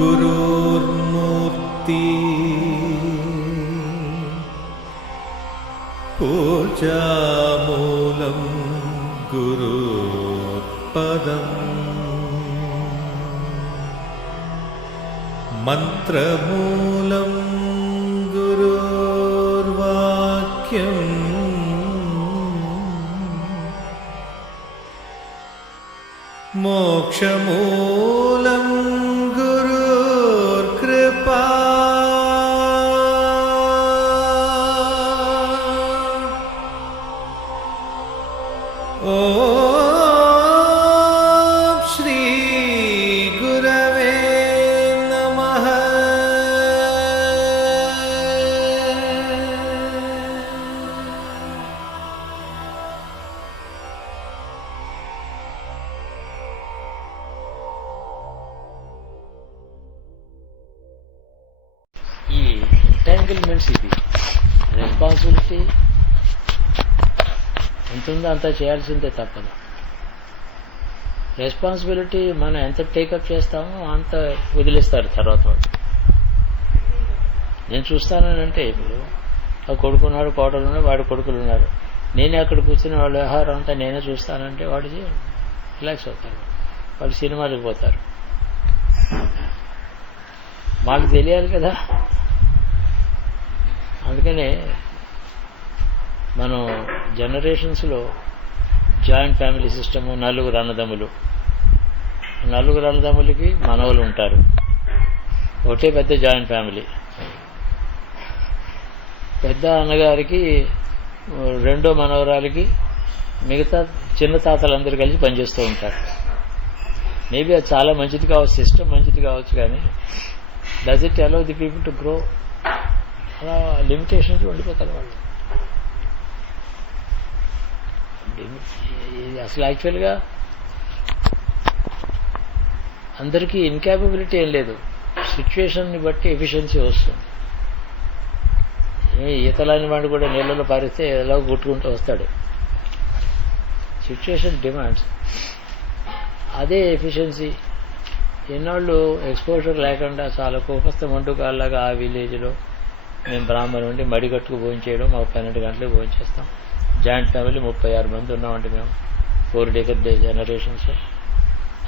गुरुर्मूर्ति पूजामूलं गुरुपदम् मंत्रमूलं गुरुर्वाक्यम् मोक्षमूलं गुरुर्कृपा ॐ श्री गुरवे नमः। ఈ ఎంటాంగిల్మెంట్స్, ఇది రెస్పాన్సిబిలిటీ ఎంత ఉందో అంత చేయాల్సిందే, తప్పదు. రెస్పాన్సిబిలిటీ మనం ఎంత టేకప్ చేస్తామో అంత వదిలేస్తారు తర్వాత. నేను చూస్తానంటే ఇప్పుడు ఆ కొడుకున్నాడు, కోడలు ఉన్నారు, వాడి కొడుకులు ఉన్నారు, నేనే అక్కడ కూర్చుని వాళ్ళ వ్యవహారం అంతా నేనే చూస్తానంటే వాడు రిలాక్స్ అవుతారు, వాళ్ళు సినిమాలకు పోతారు. మాకు తెలియాలి కదా. అందుకనే మనం జనరేషన్స్లో జాయింట్ ఫ్యామిలీ సిస్టము, నలుగురు అన్నదమ్ములకి మనవలు ఉంటారు, ఒకటే పెద్ద జాయింట్ ఫ్యామిలీ. పెద్ద అన్నగారికి రెండో మనవరాలకి మిగతా చిన్న తాతలందరూ కలిసి పనిచేస్తూ ఉంటారు. మేబీ అది చాలా మంచిది కావచ్చు, సిస్టమ్ మంచిది కావచ్చు, కానీ does it allow the people to grow? అలా లిమిటేషన్స్ ఉండిపోతారు వాళ్ళు. అసలు యాక్చువల్గా అందరికీ ఇన్కాపబిలిటీ ఏం లేదు, సిచ్యువేషన్ని బట్టి ఎఫిషియన్సీ వస్తుంది. ఈతలాని వాడు కూడా నీళ్ళలో పారిస్తే ఎలా కొట్టుకుంటూ వస్తాడు. సిచ్యువేషన్ డిమాండ్స్, అదే ఎఫిషియన్సీ. ఎన్నాళ్ళు ఎక్స్పోజర్ లేకుండా చాలా కోపస్థ మండుకాల్లాగా ఆ విలేజ్లో మేము బ్రాహ్మణ్ ఉండి మడిగట్టుకు భోంచేయడం, మాకు 12 గంటలకు భోంచేస్తాం. జాయింట్ ఫ్యామిలీ 36 మంది ఉన్నామంటే మేము 4 డెకడ్ జనరేషన్స్.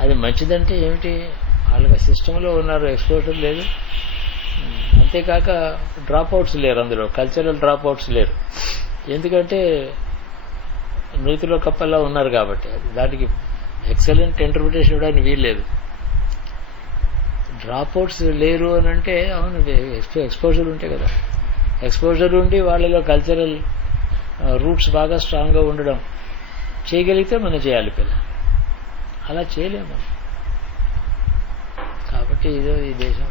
అది మంచిదంటే ఏమిటి? వాళ్ళకి సిస్టంలో ఉన్నారు, ఎక్స్పోజర్ లేదు. అంతేకాక డ్రాప్అవుట్స్ లేరు, అందులో కల్చరల్ డ్రాప్అవుట్స్ లేరు. ఎందుకంటే నూతిలో కప్పల్లా ఉన్నారు కాబట్టి. దానికి ఎక్సలెంట్ ఇంటర్ప్రిటేషన్ ఇవ్వడానికి వీల్లేదు. డ్రాప్అవుట్స్ లేరు అని అంటే అవును, ఎక్స్పోజర్ ఉంటే కదా. ఎక్స్పోజర్ ఉండి వాళ్ళలో కల్చరల్ రూట్స్ బాగా స్ట్రాంగ్గా ఉండడం చేయగలిగితే మనం చేయాలి పిల్ల. అలా చేయలేము కాబట్టి ఇదో ఈ దేశం.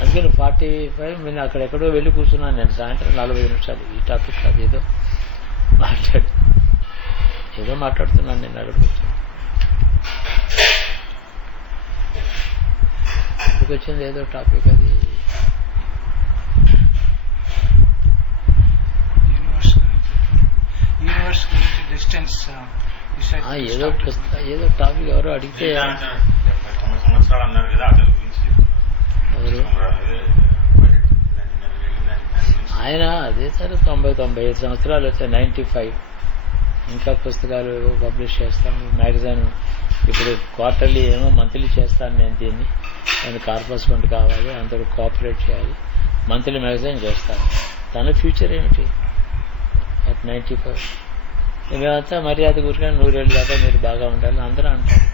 అందుకని 45 నేను అక్కడెక్కడో వెళ్ళి కూర్చున్నాను. నేను సాయంత్రం 40 నిమిషాలు ఈ టాపిక్ అది ఏదో మాట్లాడుతున్నాను నేను అక్కడ కూర్చొని. ఎందుకు వచ్చింది ఏదో టాపిక్, అది ఏదో టాపిక్ ఎవరో అడిగితే ఆయన అదే సరే 90-95 సంవత్సరాలు వచ్చాయి, 95. ఇంకా పుస్తకాలు పబ్లిష్ చేస్తాను, మ్యాగజైన్ ఇప్పుడు క్వార్టర్లీ ఏమో మంత్లీ చేస్తాను నేను దీన్ని. నేను కార్పస్ ఫండ్ కావాలి, అందరూ కోఆపరేట్ చేయాలి, మంత్లీ మ్యాగజైన్ చేస్తాను. తన ఫ్యూచర్ ఏమిటి అట్ 95? మేమంతా మర్యాద కూర్చొని 100 ఏళ్ళు దాకా మీరు బాగా ఉండాలి అందరూ అంటారు.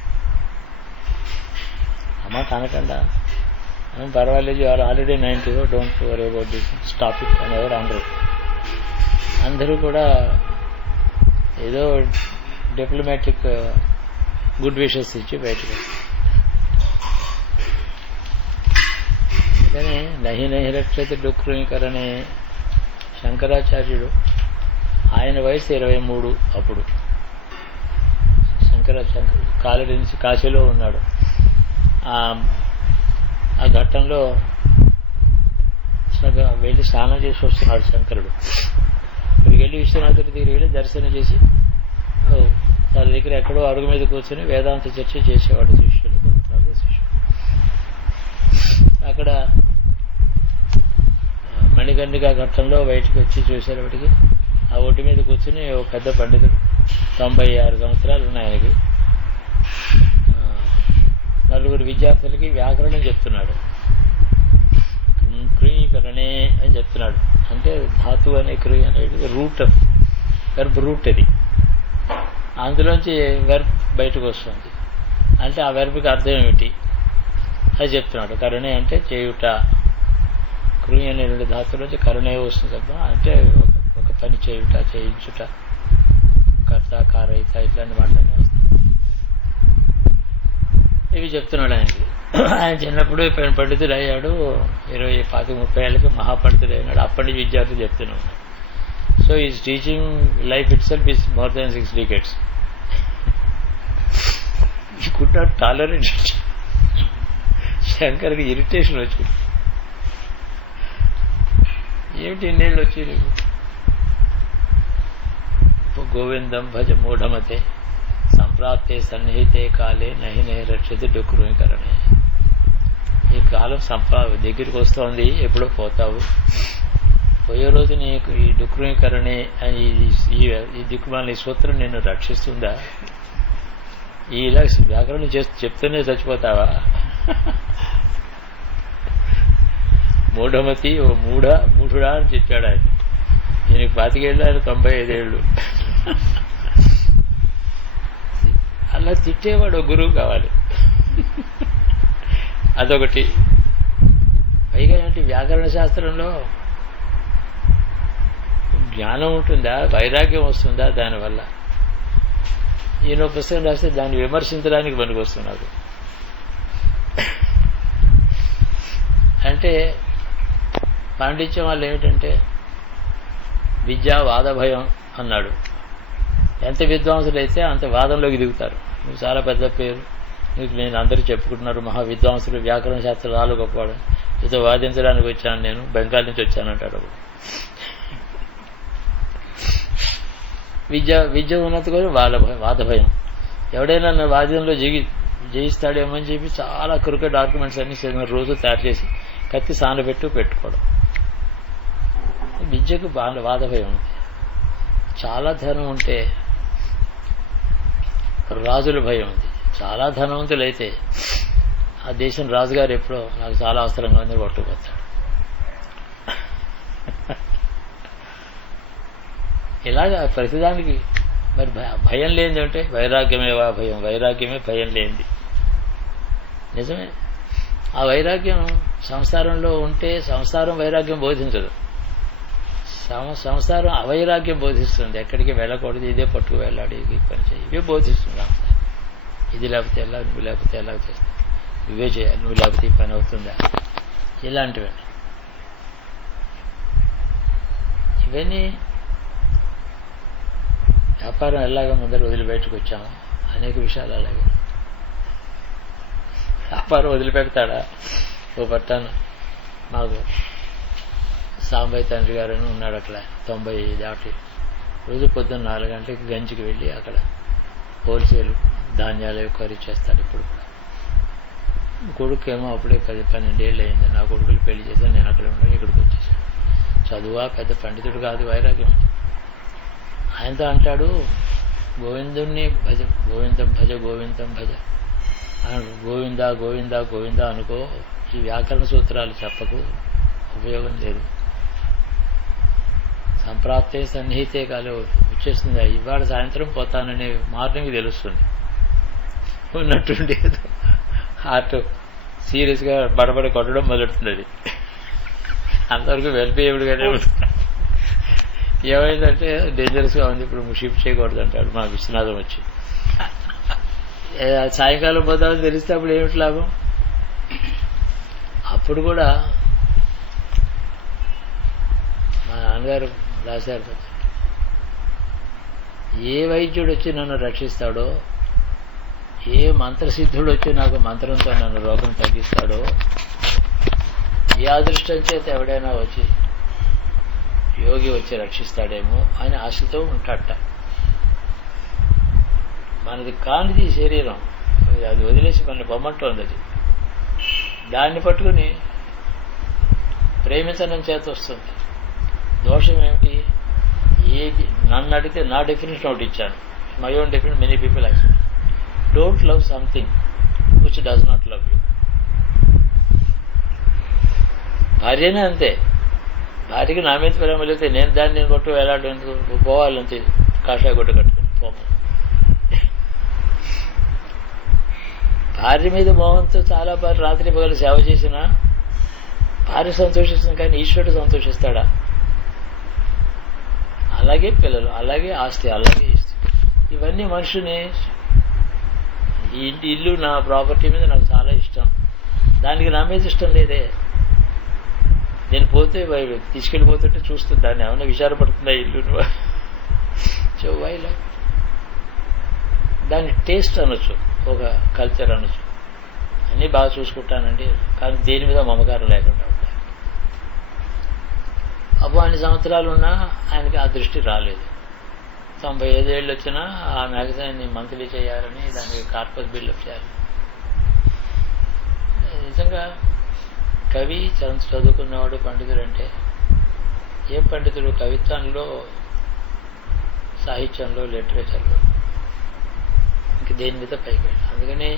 అమ్మ కనకండా పర్వాలేదు, you are already 90, don't worry about this, stop it అని ఎవరు అందరూ. అందరూ కూడా ఏదో డిప్లొమాటిక్ గుడ్ విషెస్ ఇచ్చి బయటకు. అందుకని నహి నహి రక్షతి డుక్రునికరనే శంకరాచార్యుడు, ఆయన వయసు 23 అప్పుడు. శంకరాచార్యుడు కాలేజీ నుంచి కాశీలో ఉన్నాడు. ఆ ఘట్టంలో వెళ్ళి స్నానం చేసి వస్తున్నాడు శంకరుడు. ఇక్కడికి వెళ్ళి విశ్వనాథుడి దగ్గరికి వెళ్ళి దర్శనం చేసి తన దగ్గర ఎక్కడో అడుగు మీద కూర్చొని వేదాంత చర్చ చేసేవాడు శిష్యులు కూడా, శిష్యుడు. అక్కడ మణికర్ణికా ఘట్టంలో బయటికి వచ్చి చూసేటప్పటికి ఆ ఒడ్డు మీద కూర్చుని ఓ పెద్ద పండితుడు 96 సంవత్సరాలు ఉన్నాయి ఆయనకి. నలుగురు విద్యార్థులకి వ్యాకరణం చెప్తున్నాడు. క్రీకరణే అని చెప్తున్నాడు. అంటే ధాతు అనే క్రీ అనేది రూట్ ఆఫ్ వెర్బ్, రూట్ అది. అందులోంచి వెర్బ్ బయటకు వస్తుంది. అంటే ఆ వెర్బ్కి అర్థం ఏమిటి అది చెప్తున్నాడు. కరుణే అంటే చేయుట. క్రీ అనే 2 ధాతులోంచి కరుణే వస్తుంది కదా. అంటే ఒక పని చేయుట, చేయించుట, కర్త, కారయిత ఇట్లాంటి మాటలన్నీ వస్తాయి. ఇవి చెప్తున్నాడు ఆయనకి. ఆయన చిన్నప్పుడు పండితుడు అయ్యాడు. 25-30 ఏళ్ళకి మహాపండితుడు అయినాడు. అప్పటి నుంచి విద్యార్థులు చెప్తున్నాడు. So is teaching life it self is more than 6 decades. ఈ కుడ్ నాట్ టాలరేట్. శంకర్కి ఇరిటేషన్ వచ్చింది. ఏమిటి ఇన్నేళ్ళు వచ్చి నీకు? గోవిందం భజ మూఢమతే సంప్రాప్తే సన్నిహితే కాలే నహి నహి రక్షిత డుక్రూకరణే. ఈ కాలం దగ్గరికి వస్తోంది, ఎప్పుడో పోతావు. పోయే రోజు నీకు ఈ డుక్రూకరణే అని ఈ దిక్కుమాల ఈ సూత్రం నిన్ను రక్షిస్తుందా? ఇలా వ్యాకరణం చెప్తూనే చచ్చిపోతావా? మూఢమతి ఓ మూఢుడా అని చెప్పాడు ఆయన. నేను 25 ఏళ్ళు, ఆయన 95 ఏళ్ళు. అలా తిట్టేవాడు గురువు కావాలి. అదొకటి. పైగా ఏంటి, వ్యాకరణ శాస్త్రంలో జ్ఞానం ఉంటుందా, వైరాగ్యం వస్తుందా దానివల్ల? ఈయన పుస్తకం రాస్తే దాన్ని విమర్శించడానికి పనికి వస్తున్నాడు. అంటే పాండిత్యం వల్ల ఏమిటంటే విద్యా వాద భయం అన్నాడు. ఎంత విద్వాంసులైతే అంత వాదంలోకి దిగుతారు. నువ్వు చాలా పెద్ద పేరు, నీకు నేను అందరూ చెప్పుకుంటున్నారు మహా విద్వాంసులు, వ్యాకరణ శాస్త్రాలు గొప్పవాడు, ఏదో వాదించడానికి వచ్చాను, నేను బెంగాల్ నుంచి వచ్చానంటాడు. విద్య ఉన్నది కూడా వాద భయం. ఎవడైనా నా వాద్యంలో జయిస్తాడేమో అని చెప్పి చాలా క్రికెట్ డాక్యుమెంట్స్ అన్ని రోజు తయారు చేసి కత్తి పెట్టుకోవడం. విద్యకు వాద భయం ఉంది. చాలా ధనం ఉంటే రాజుల భయం ఉంది. చాలా ధనవంతులైతే ఆ దేశం రాజుగారు ఎప్పుడో నాకు చాలా అవసరంగా ఉంది కొట్టుకుపోతాడు. ఇలాగా ప్రతిదానికి మరి భయం లేనిది అంటే వైరాగ్యమే భయం, వైరాగ్యమే భయం లేనిది. నిజమే. ఆ వైరాగ్యం సంసారంలో ఉంటే సంసారం వైరాగ్యం బోధించదు. సంసారం అవైరాగ్యం బోధిస్తుంది. ఎక్కడికి వెళ్ళకూడదు, ఇదే పట్టుకు వెళ్ళాడు, ఇది పని చేయి, ఇవే బోధిస్తుంది సంసారం. ఇది లేకపోతే ఎలా, నువ్వు లేకపోతే ఎలా చేస్తావు, నువ్వే చేయాలి, నువ్వు లేకపోతే ఈ పని అవుతుందా, ఇలాంటివన్నీ. ఇవన్నీ వ్యాపారం ఎలాగా ముందర వదిలిపెట్టుకు వచ్చాము, అనేక విషయాలు అలాగే. వ్యాపారం వదిలిపెడతాడా? ఓ పట్టాను మాకు సాంబయ్య తండ్రి గారు అని ఉన్నాడు అక్కడ, 90 దాటి. రోజు పొద్దున్న 4 గంటలకి గంజికి వెళ్ళి అక్కడ హోల్సేల్ ధాన్యాలు కొరి చేస్తాడు. ఇప్పుడు కూడా కొడుకేమో అప్పుడే 10-12 ఏళ్ళు అయింది. నా కొడుకులు పెళ్లి చేశాను, నేను అక్కడ ఉన్నాను, ఇక్కడికి వచ్చేసాను. చదువా, పెద్ద పండితుడు కాదు, వైరాగ్యం. ఆయనతో అంటాడు, గోవిందుణ్ణి భజ, గోవిందం భజ, గోవిందం భజ, గోవిందా గోవిందా గోవిందా అనుకో. ఈ వ్యాకరణ సూత్రాలు చెప్పకు, ఉపయోగం లేదు. సంప్రాప్తే సన్నిహితే కాలే వచ్చేస్తుంది. ఇవాళ సాయంత్రం పోతానని మార్నింగ్ తెలుస్తుంది. ఉన్నట్టుండి హార్ట్ సీరియస్గా బడబడి కొట్టడం మొదలుతుంది. అంతవరకు వెళ్ళిపోయేవుడుగానే ఉంటుంది. ఏమైందంటే డేంజరస్గా ఉంది, ఇప్పుడు షిఫ్ట్ చేయకూడదు అంటాడు మా విశ్వనాథం వచ్చి. సాయంకాలం పోతామని తెలిస్తే అప్పుడు ఏమిటి లాభం? అప్పుడు కూడా మా నాన్నగారు రాశారు, ఏ వైద్యుడు వచ్చి నన్ను రక్షిస్తాడో, ఏ మంత్రసిద్ధుడు వచ్చి నాకు మంత్రంతో నన్ను రోగం తగ్గిస్తాడో, ఏ అదృష్టం చేత ఎవడైనా వచ్చి యోగి వచ్చి రక్షిస్తాడేమో అని ఆశతో ఉంటాడట. మనది కానిది శరీరం, అది వదిలేసి మనల్ని పొమ్మంటోంది. అది దాన్ని పట్టుకుని ప్రేమించడం చేత వస్తుంది. దోషం ఏమిటి? ఏది నన్ను అడిగితే నా డెఫినేషన్ ఒకటి ఇచ్చాను. My own definition, many people accept. Don't love something which does not love you. భార్యనే అంతే. భార్యకి నా మీద ప్రేమ లేకపోతే నేను దాన్ని నేను కొట్టు ఎలాంటి పోవాలంతే, కాషాయ కొట్టు కట్టుకుని పోమని. భార్య మీద మోహంతో చాలా రాత్రి పగలు సేవ చేసినా భార్య సంతోషిస్తుంది, కానీ ఈశ్వరుడు సంతోషిస్తాడా? అలాగే పిల్లలు, అలాగే ఆస్తి, అలాగే ఇష్టం. ఇవన్నీ మనుషుని ఈ ఇల్లు నా ప్రాపర్టీ మీద నాకు చాలా ఇష్టం, దానికి నా మీద ఇష్టం లేదే. నేను పోతే తీసుకెళ్ళిపోతుంటే చూస్తుంది, దాన్ని ఏమన్నా విచారపడుతుందా ఇల్లు? సో వైలా దాన్ని టేస్ట్ అనొచ్చు, ఒక కల్చర్ అనొచ్చు. అన్నీ బాగా చూసుకుంటానండి, కానీ దేని మీద మమకారం లేకుండా ఉంటాయి. అప్పుడు అన్ని సంవత్సరాలు ఉన్నా ఆయనకి ఆ దృష్టి రాలేదు. 95 ఏళ్ళు వచ్చినా ఆ మ్యాగజైన్ని మంత్లీ చేయాలని, దానికి కార్పస్ బిల్డప్ చేయాలి. నిజంగా కవి చదువుకున్నవాడు పండితుడు అంటే ఏం పండితుడు? కవిత్వంలో, సాహిత్యంలో, లిటరేచర్లో, ఇంక దేని మీద పైకి. అందుకని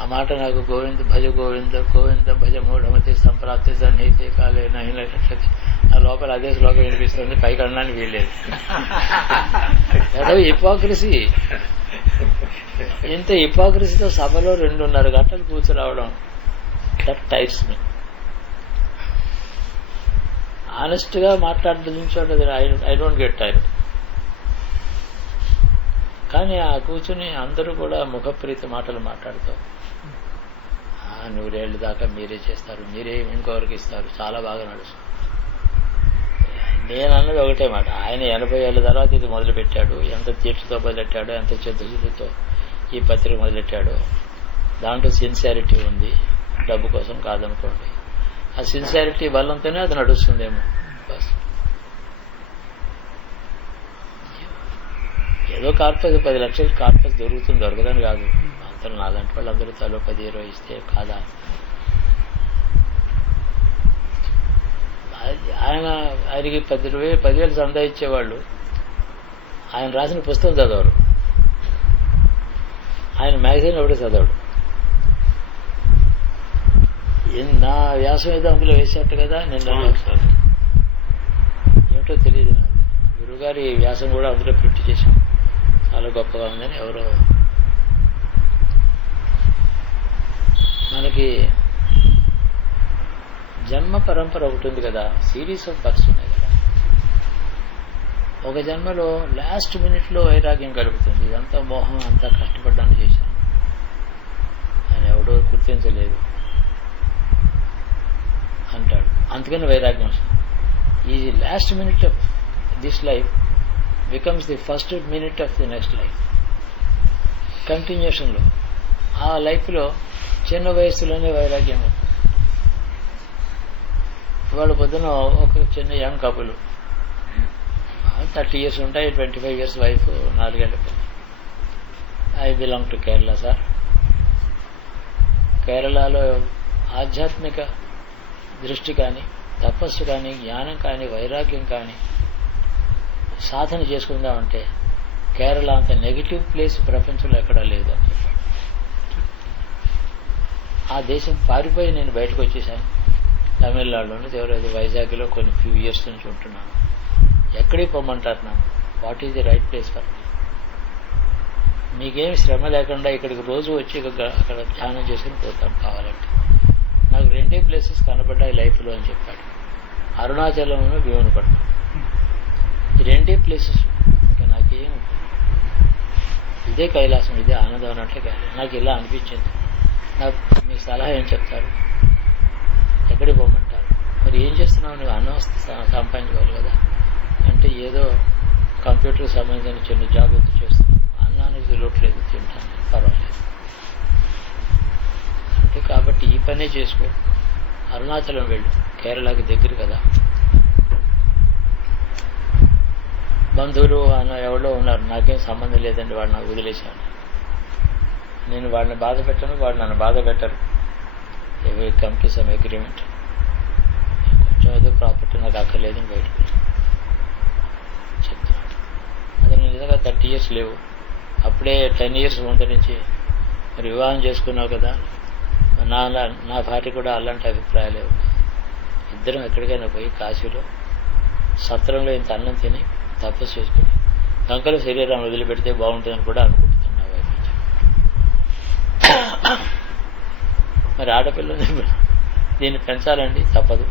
ఆ మాట నాకు గోవింద భజ గోవింద గోవింద భజ మూఢమతి సంప్రాప్తి సన్నిహితే కాలే నహిలక్షతి, ఆ లోపల అదే శ్లోకం వినిపిస్తుంది, పైకి అనడానికి వీల్లేదు. అదే హిపోక్రసీ. ఇంత హిపోక్రసీతో సభలో 2.5 గంటలు కూర్చురావడం, దట్ టైర్స్ మీ. ఆనెస్ట్ గా మాట్లాడలేదు, ఐ డోంట్ గెట్ టైర్. కానీ ఆ కూర్చుని అందరూ కూడా ముఖప్రీతి మాటలు మాట్లాడుతారు. 100 ఏళ్ళ దాకా మీరే చేస్తారు, మీరే ఇంకొకరికి ఇస్తారు, చాలా బాగా నడుస్తుంది. నేను అన్నది ఒకటే మాట, ఆయన 80 ఏళ్ళ తర్వాత ఇది మొదలుపెట్టాడు. ఎంత తీర్చుతో మొదలెట్టాడో, ఎంత చిత్తశుద్ధితో ఈ పత్రిక మొదలెట్టాడో, దాంట్లో సిన్సియారిటీ ఉంది, డబ్బు కోసం కాదనుకోండి. ఆ సిన్సియారిటీ బలంతోనే అది నడుస్తుందేమో. బస్ ఏదో కార్పస్ 10 లక్షలు కార్పస్ దొరుకుతుంది, దొరకదని కాదు. అంతా నాలాంటి వాళ్ళు అందరూ తలో 10-20 ఇస్తే కాదా? ఆయనకి 10,000 సందా ఇచ్చేవాళ్ళు ఆయన రాసిన పుస్తకం చదవరు, ఆయన మ్యాగజైన్ ఎవడో చదవడు. నా వ్యాసం ఏదో అందులో వేసేట్టు కదా, నిన్న ఏమిటో తెలియదు నాకు. గురుగారి వ్యాసం కూడా అందులో ప్రింట్ చేశాం, చాలా గొప్పగా ఉందని ఎవరో. మనకి జన్మ పరంపర ఒకటి ఉంది కదా, సిరీస్ ఆఫ్ బర్త్స్ ఉన్నాయి కదా. ఒక జన్మలో లాస్ట్ మినిట్ లో వైరాగ్యం కలుగుతుంది. ఇదంతా మోహం, అంతా కష్టపడ్డాను చేశాను, ఆయన ఎవడో గుర్తించలేదు అంటాడు. అందుకని వైరాగ్యం వస్తుంది. ఈ last minute of this life becomes the first minute of the next life. Continuation లో ఆ లైఫ్ లో చిన్న వయసులోనే వైరాగ్యం. ఇవాళ పొద్దున ఒక చిన్న యంగ్ కపుల్, 30 years ఉంటాయి, 25 years వైఫ్, 4 ఏళ్ల పిల్ల. I belong to Kerala sir. కేరళలో ఆధ్యాత్మిక దృష్టి కానీ, తపస్సు కానీ, జ్ఞానం కానీ, వైరాగ్యం కానీ సాధన చేసుకుందామంటే కేరళ అంత నెగిటివ్ ప్లేస్ ప్రపంచంలో ఎక్కడా లేదు అని చెప్పాడు. ఆ దేశం పారిపోయి నేను బయటకు వచ్చేసాను. తమిళనాడులోనే ఎవరైతే వైజాగ్లో కొన్ని ఫ్యూ ఇయర్స్ నుంచి ఉంటున్నాను. ఎక్కడికి పొమ్మంటారు నన్ను? What is the right place for me? మీకేమి శ్రమ లేకుండా ఇక్కడికి రోజు వచ్చి అక్కడ ధ్యానం చేసుకుని పోతాను కావాలంటే. నాకు 2 ప్లేసెస్ కనబడ్డాయి లైఫ్లో అని చెప్పాడు, అరుణాచలంలో భీమునిపట్నం. ఈ 2 ప్లేసెస్, ఇంకా నాకేం, ఇదే కైలాసం, ఇదే ఆనందం అన్నట్లే. నాకు ఇలా అనిపించింది. నాకు మీ సలహా ఏం చెప్తారు? ఎక్కడికి పోమంటారు? మరి ఏం చేస్తున్నావు నువ్వు? అన్నం సంపాదించుకోవాలి కదా అంటే, ఏదో కంప్యూటర్కి సంబంధించిన చిన్న జాబ్ అయితే చేస్తున్నాను, అన్నానికి లోట్లేదు, తింటాను, పర్వాలేదు అంటే. కాబట్టి ఈ పనే చేసుకో, అరుణాచలం వెళ్ళు, కేరళకి దగ్గర కదా. బంధువులు ఎవరో ఉన్నారు, నాకేం సంబంధం లేదండి, వాళ్ళు నాకు వదిలేశాను. నేను వాళ్ళని బాధ పెట్టను, వాళ్ళు నన్ను బాధ పెట్టరు. Come to some agreement. ఇష్టం ఏదో ప్రాపర్టీ నాకు అక్కర్లేదు అని బయటకు చెప్తున్నాడు. అది నిజంగా 30 years లేవు, అప్పుడే 10 years ముందు నుంచి మరి వివాహం చేసుకున్నావు కదా, నా భార్య కూడా అలాంటి అభిప్రాయాలే ఉన్నాయి. ఇద్దరం ఎక్కడికైనా పోయి కాశీలో సత్రంలో ఇంత అన్నం తిని తపస్సు చేసుకుని కంకల శరీరం వదిలిపెడితే బాగుంటుందని కూడా అనుకుంటున్నా వైపు. మరి ఆడపిల్లని దీన్ని పెంచాలండి, తప్పదు,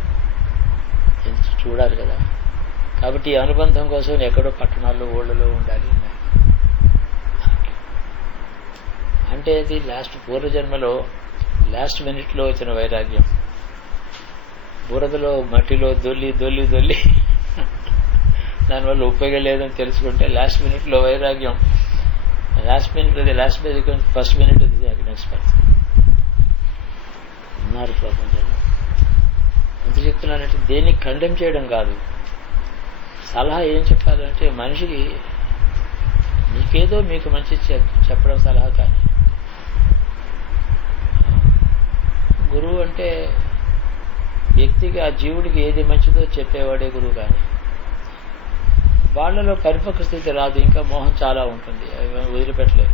చూడాలి కదా. కాబట్టి ఈ అనుబంధం కోసం ఎక్కడో పట్టణాల్లో ఊళ్ళలో ఉండాలి అంటే అది పూర్వజన్మలో లాస్ట్ మినిట్లో వచ్చిన వైరాగ్యం. బురదలో మట్టిలో దొల్లి దొల్లి దొల్లి దానివల్ల ఉపయోగం లేదని తెలుసుకుంటే లాస్ట్ మినిట్లో వైరాగ్యం. లాస్ట్ మినిట్ అది లాస్ట్ మినిట్, ఫస్ట్ మినిట్ అది నెక్స్ట్ పర్సన్ ఉన్నారు ప్రపంచంలో. ఎంత చెప్తున్నానంటే దేన్ని కండెమ్ చేయడం కాదు, సలహా ఏం చెప్పాలంటే మనిషికి నీకేదో మీకు మంచి చెప్పడం సలహా. కానీ గురువు అంటే వ్యక్తికి ఆ జీవుడికి ఏది మంచిదో చెప్పేవాడే గురువు. కానీ వాళ్ళలో పరిపక్వ స్థితి రాదు, ఇంకా మోహం చాలా ఉంటుంది, అవి వదిలిపెట్టలేదు.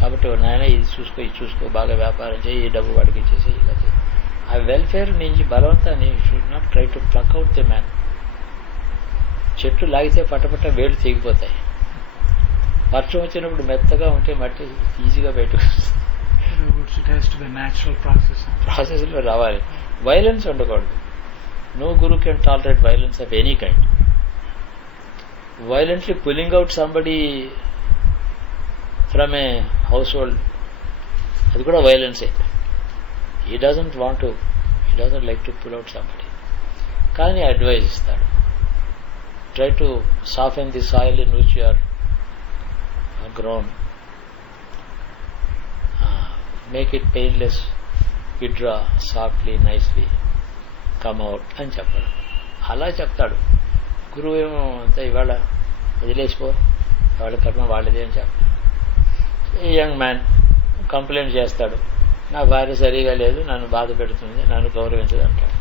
కాబట్టి నాయన ఇది చూసుకో, ఇది చూసుకో, బాగా వ్యాపారం చేయి, ఈ డబ్బు వాడికి ఇచ్చేసి ఇలా చేయి. ఆ వెల్ఫేర్ నుంచి బలవంతాన్ని should not try to pluck out the man. చెట్లు లాగితే పట్టపట్ట వేళ్ళు తెగిపోతాయి. వర్షం వచ్చినప్పుడు మెత్తగా ఉంటే మట్టి ఈజీగా బయటకు ప్రాసెస్లో రావాలి. వైలెన్స్ ఉండకూడదు. No guru can tolerate violence of any kind. Violently pulling out somebody from a household, అది కూడా వైలెన్సే. He doesn't like to pull out somebody. కానీ అడ్వైజ్ ఇస్తాడు, try to soften the soil in which you are grown, make it painless, withdraw softly nicely, come out అని చెప్పాడు. అలా చెప్తాడు. గురువు ఏమో అంతా ఇవాళ వదిలేసిపో, వాళ్ళ కర్మ వాళ్ళదే అని చెప్పాడు. ఈ యంగ్ మ్యాన్ కంప్లైంట్ చేస్తాడు, నా భార్య సరిగా లేదు, నన్ను బాధ పెడుతుంది, నన్ను గౌరవించదు అంటాడు.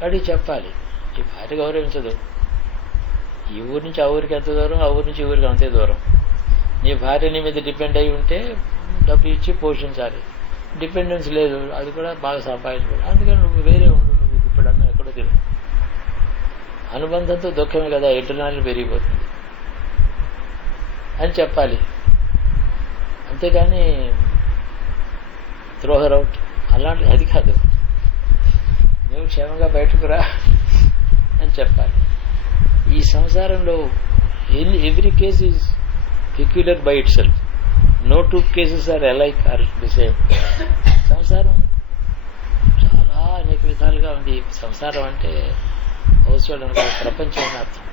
వాడికి చెప్పాలి, ఈ భార్య గౌరవించదు, ఈ ఊరి నుంచి ఆ ఊరికి ఎంత దూరం, ఆ ఊరి నుంచి ఈ ఊరికి అంతే దూరం. నీ భార్య నీ మీద డిపెండ్ అయి ఉంటే డబ్బు ఇచ్చి పోషించాలి. డిపెండెన్స్ లేదు, అది కూడా బాగా సంపాదించుకోవాలి. అందుకని నువ్వు వేరే ఉండు, నువ్వు ఇప్పుడన్నా ఎక్కడో తిరుగు. అనుబంధంతో దుఃఖమే కదా, ఎటునాళ్ళు పెరిగిపోతుంది అని చెప్పాలి. అంతేగాని త్రోహర్ అవుట్ అలాంటి అది కాదు. నువ్వు క్షేమంగా బయటకు రా అని చెప్పాలి. ఈ సంసారంలో every case is peculiar by itself. No two cases are alike or the same. సంసారం చాలా అనేక విధాలుగా ఉంది. సంసారం అంటే హౌస్ హోల్డ్ అనుకో, ప్రపంచం అని అర్థం.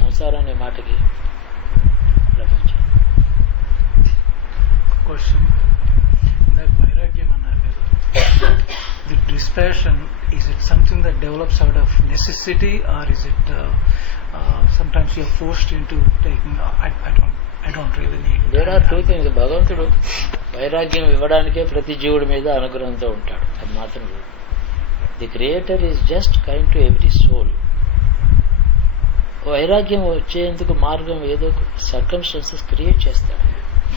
సంసారం అనే మాటకి ప్రపంచం. క్వశ్చన్, వైరాగ్యం అన్నారు కదా, the dispassion, is it something that develops out of necessity, or is it sometimes you're forced into taking, I don't really need. There are two things. భగవంతుడు వైరాగ్యం ఇవ్వడానికే ప్రతి జీవుడి మీద అనుగ్రహంతో ఉంటాడు, అది మాత్రం. The creator is just kind to every soul. వైరాగ్యం వచ్చేందుకు మార్గం ఏదో సర్కమ్స్టాన్సెస్ క్రియేట్ చేస్తాడు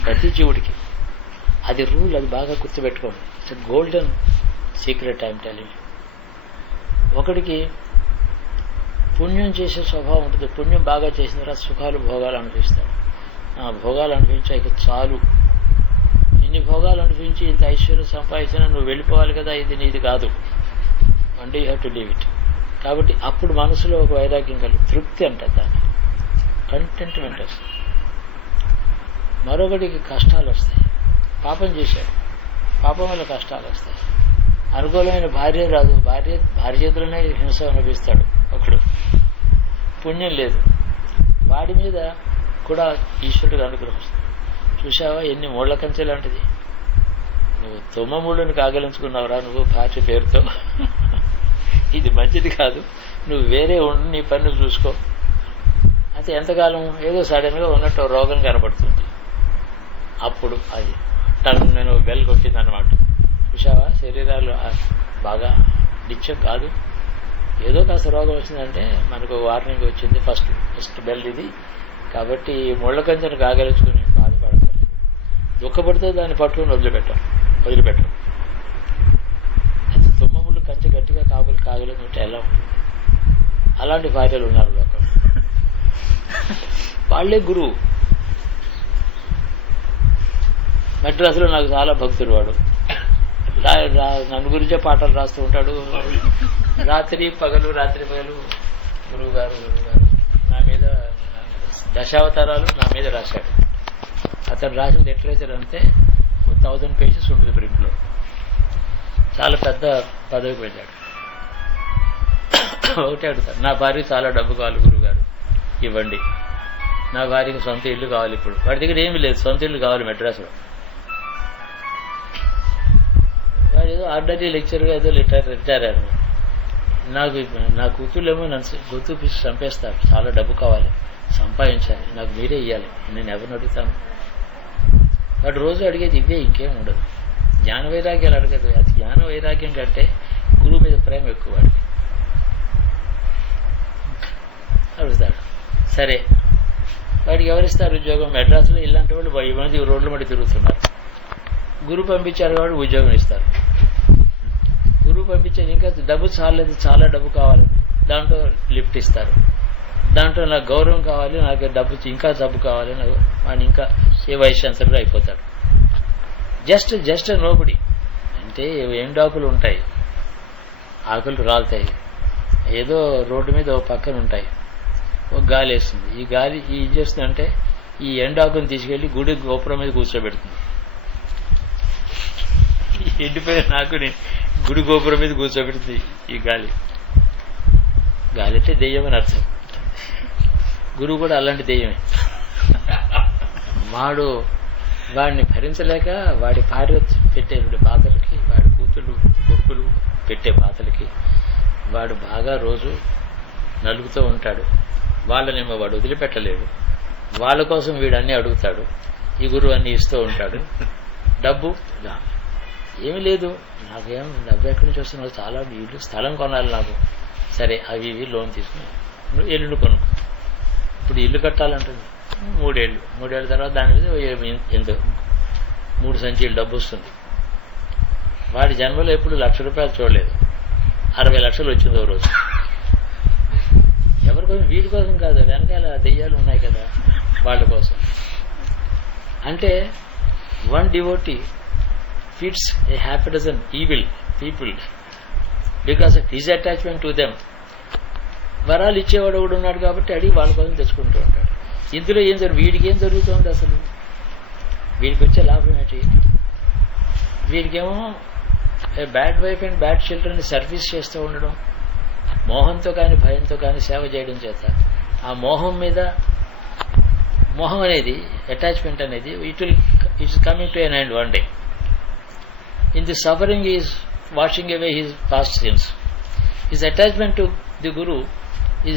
ప్రతి జీవుడికి. అది రూల్, అది బాగా గుర్తుపెట్టుకోండి. It's golden secret I'm telling. ఒకడికి పుణ్యం చేసే స్వభావం ఉంటుంది. పుణ్యం బాగా చేసిన తర్వాత సుఖాలు భోగాలు అనిపిస్తాడు. భోగాలు అనిపించాక చాలు, ఇన్ని భోగాలు అనిపించి ఇంత ఐశ్వర్యం సంపాదించినా నువ్వు వెళ్ళిపోవాలి కదా, ఇది నీది కాదు, one day you have to leave it. కాబట్టి అప్పుడు మనసులో ఒక వైరాగ్యం కలిగి తృప్తి అంటారు దాన్ని, కంటెంట్మెంట్ వస్తుంది. మరొకటికి కష్టాలు వస్తాయి, పాపం చేశాడు, పాపం వల్ల కష్టాలు వస్తాయి. అనుకూలమైన భార్య రాదు, భార్య చేతులనే హింస అనిపిస్తాడు ఒకడు. పుణ్యం లేదు, వాడి మీద కూడా ఈశ్వరుడికి అనుగ్రహం వస్తుంది. చూసావా ఎన్ని మూళ్ల కంచె లాంటిది, నువ్వు తుమ్మమూళ్ళని కాగలించుకున్నావురా నువ్వు భార్య పేరుతో, ఇది మంచిది కాదు, నువ్వు వేరే ఉండి నీ పని నువ్వు చూసుకో. అయితే ఎంతకాలం ఏదో సడన్ గా ఉన్నట్టు రోగం కనబడుతుంది, అప్పుడు అది నేను బెల్ కొట్టిందనమాట. చూసావా శరీరాలు బాగా నిత్యం కాదు, ఏదో కాస్త రోగం వచ్చిందంటే మనకు వార్నింగ్ వచ్చింది, ఫస్ట్ బెల్ ఇది, కాబట్టి ముళ్ళ కంచెను కాగలుచుకుని బాధపడక్కర్లేదు. దుఃఖపడితే దాన్ని పట్టుకుని వదిలిపెట్టరు. అది తుమ్మముళ్ళు కంచె గట్టిగా కాగలేదు ఎలా ఉంటుంది? అలాంటి భార్యలు ఉన్నారు లోకంలో. వాళ్లే గురువు. మెడ్రాసులో నాకు చాలా భక్తుడు వాడు. నన్ను గురించే పాటలు రాస్తూ ఉంటాడు. రాత్రి పగలు గురువు గారు నా మీద దశావతారాలు నా మీద రాశాడు. అతను రాసిన లిటరేచర్ అంతే 1000 pages ఉంటుంది ప్రింట్లో. చాలా పెద్ద పదవికి వెళ్ళాడు. ఒకటే అడుగుతారు, నా భార్య చాలా డబ్బు కావాలి గురువుగారు, ఇవ్వండి. నా భార్యకి సొంత ఇల్లు కావాలి. ఇప్పుడు వాడి దగ్గర ఏమీ లేదు, సొంత ఇల్లు కావాలి మెడ్రాస్లో. వాడు ఏదో ఆర్డినరీ లెక్చర్గా ఏదో రిటైర్ అయ్యారు. నా కూతుళ్ళేమో నన్ను గుర్తు పిచ్చి చంపేస్తారు, చాలా డబ్బు కావాలి, సంపాదించాలి, నాకు మీరే ఇవ్వాలి, నేను ఎవరిని అడుగుతాను? వాడు రోజు అడిగేది ఇవే, ఇంకేం ఉండదు. జ్ఞాన వైరాగ్యాలు అడగదు. అది జ్ఞాన వైరాగ్యం కంటే గురువు మీద ప్రేమ ఎక్కువ వాడికి. అడుగుతాడు. సరే, వాడికి ఎవరిస్తారు ఉద్యోగం? మెడ్రాస్లో ఇలాంటి వాళ్ళు 1000 మంది రోడ్ల మధ్య తిరుగుతున్నారు. గురువు పంపించారు కాబట్టి ఉద్యోగం ఇస్తారు. గురువు పంపించేది ఇంకా డబ్బు చాలేదు, చాలా డబ్బు కావాలని దాంట్లో లిఫ్ట్ ఇస్తారు. దాంట్లో నాకు గౌరవం కావాలి, నాకు డబ్బు ఇంకా డబ్బు కావాలి, నాకు వాడిని ఇంకా ఏ వైస్ ఛాన్సలర్ అయిపోతాడు. Just nobody. అంటే ఎండాకులు ఉంటాయి, ఆకులు రాలుతాయి, ఏదో రోడ్డు మీద ఒక పక్కన ఉంటాయి, ఒక గాలి వేస్తుంది. ఈ గాలి ఏం చేస్తుందంటే ఈ ఎండాకుని తీసుకెళ్లి గుడి గోపురం మీద కూర్చోబెడుతుంది. ఎండిపోయిన ఆకుని గుడి గోపురం మీద కూర్చోబెడుతుంది ఈ గాలి. గాలి అంటే దెయ్యం అని అర్థం. గురువు కూడా అలాంటి దెయ్యమే. వాడిని భరించలేక వాడి భార్య పెట్టే బాధలకి, వాడి కొడుకులు పెట్టే బాధలకి వాడు బాగా రోజు నలుగుతూ ఉంటాడు. వాళ్ళనేమో వాడు వదిలిపెట్టలేడు. వాళ్ళ కోసం వీడు అన్నీ అడుగుతాడు. ఈ గురువు అన్ని ఇస్తూ ఉంటాడు. డబ్బు ఏమీ లేదు, నాకేం డబ్బు ఎక్కడి నుంచి వస్తున్నావు? చాలా ఇల్లు స్థలం కొనాలి నాకు. సరే, అవి ఇవి లోన్ తీసుకుని నువ్వు ఇల్లు కొనుక్కో. ఇప్పుడు ఇల్లు కట్టాలంటుంది 3 ఏళ్ళ తర్వాత దాని మీద ఎంతో 3 సంచీలు డబ్బు వస్తుంది. వాడి జన్మలో ఎప్పుడు ₹1,00,000 చూడలేదు. 60 లక్షలు వచ్చింది ఓ రోజు. ఎవరి కోసం? వీడి కోసం కాదు, వెనకాల దెయ్యాలు ఉన్నాయి కదా వాళ్ళ కోసం. అంటే one devotee feeds a half a dozen evil people because of his attachment to them. వరాలు ఇచ్చేవాడు కూడా ఉన్నాడు కాబట్టి అడిగి వాళ్ళ కోసం తెచ్చుకుంటూ ఉంటాడు. ఇందులో వీడికి ఏం జరుగుతుంది అసలు? వీడికి వచ్చే లాభం ఏంటి? వీడికేమో bad wife and bad children service చేస్తూ ఉండడం, మోహంతో కానీ భయంతో కానీ సేవ చేయడం చేత ఆ మోహం అనేది, అటాచ్మెంట్ అనేది it's coming to an end one day. In the suffering he is washing away his past sins. His attachment to the Guru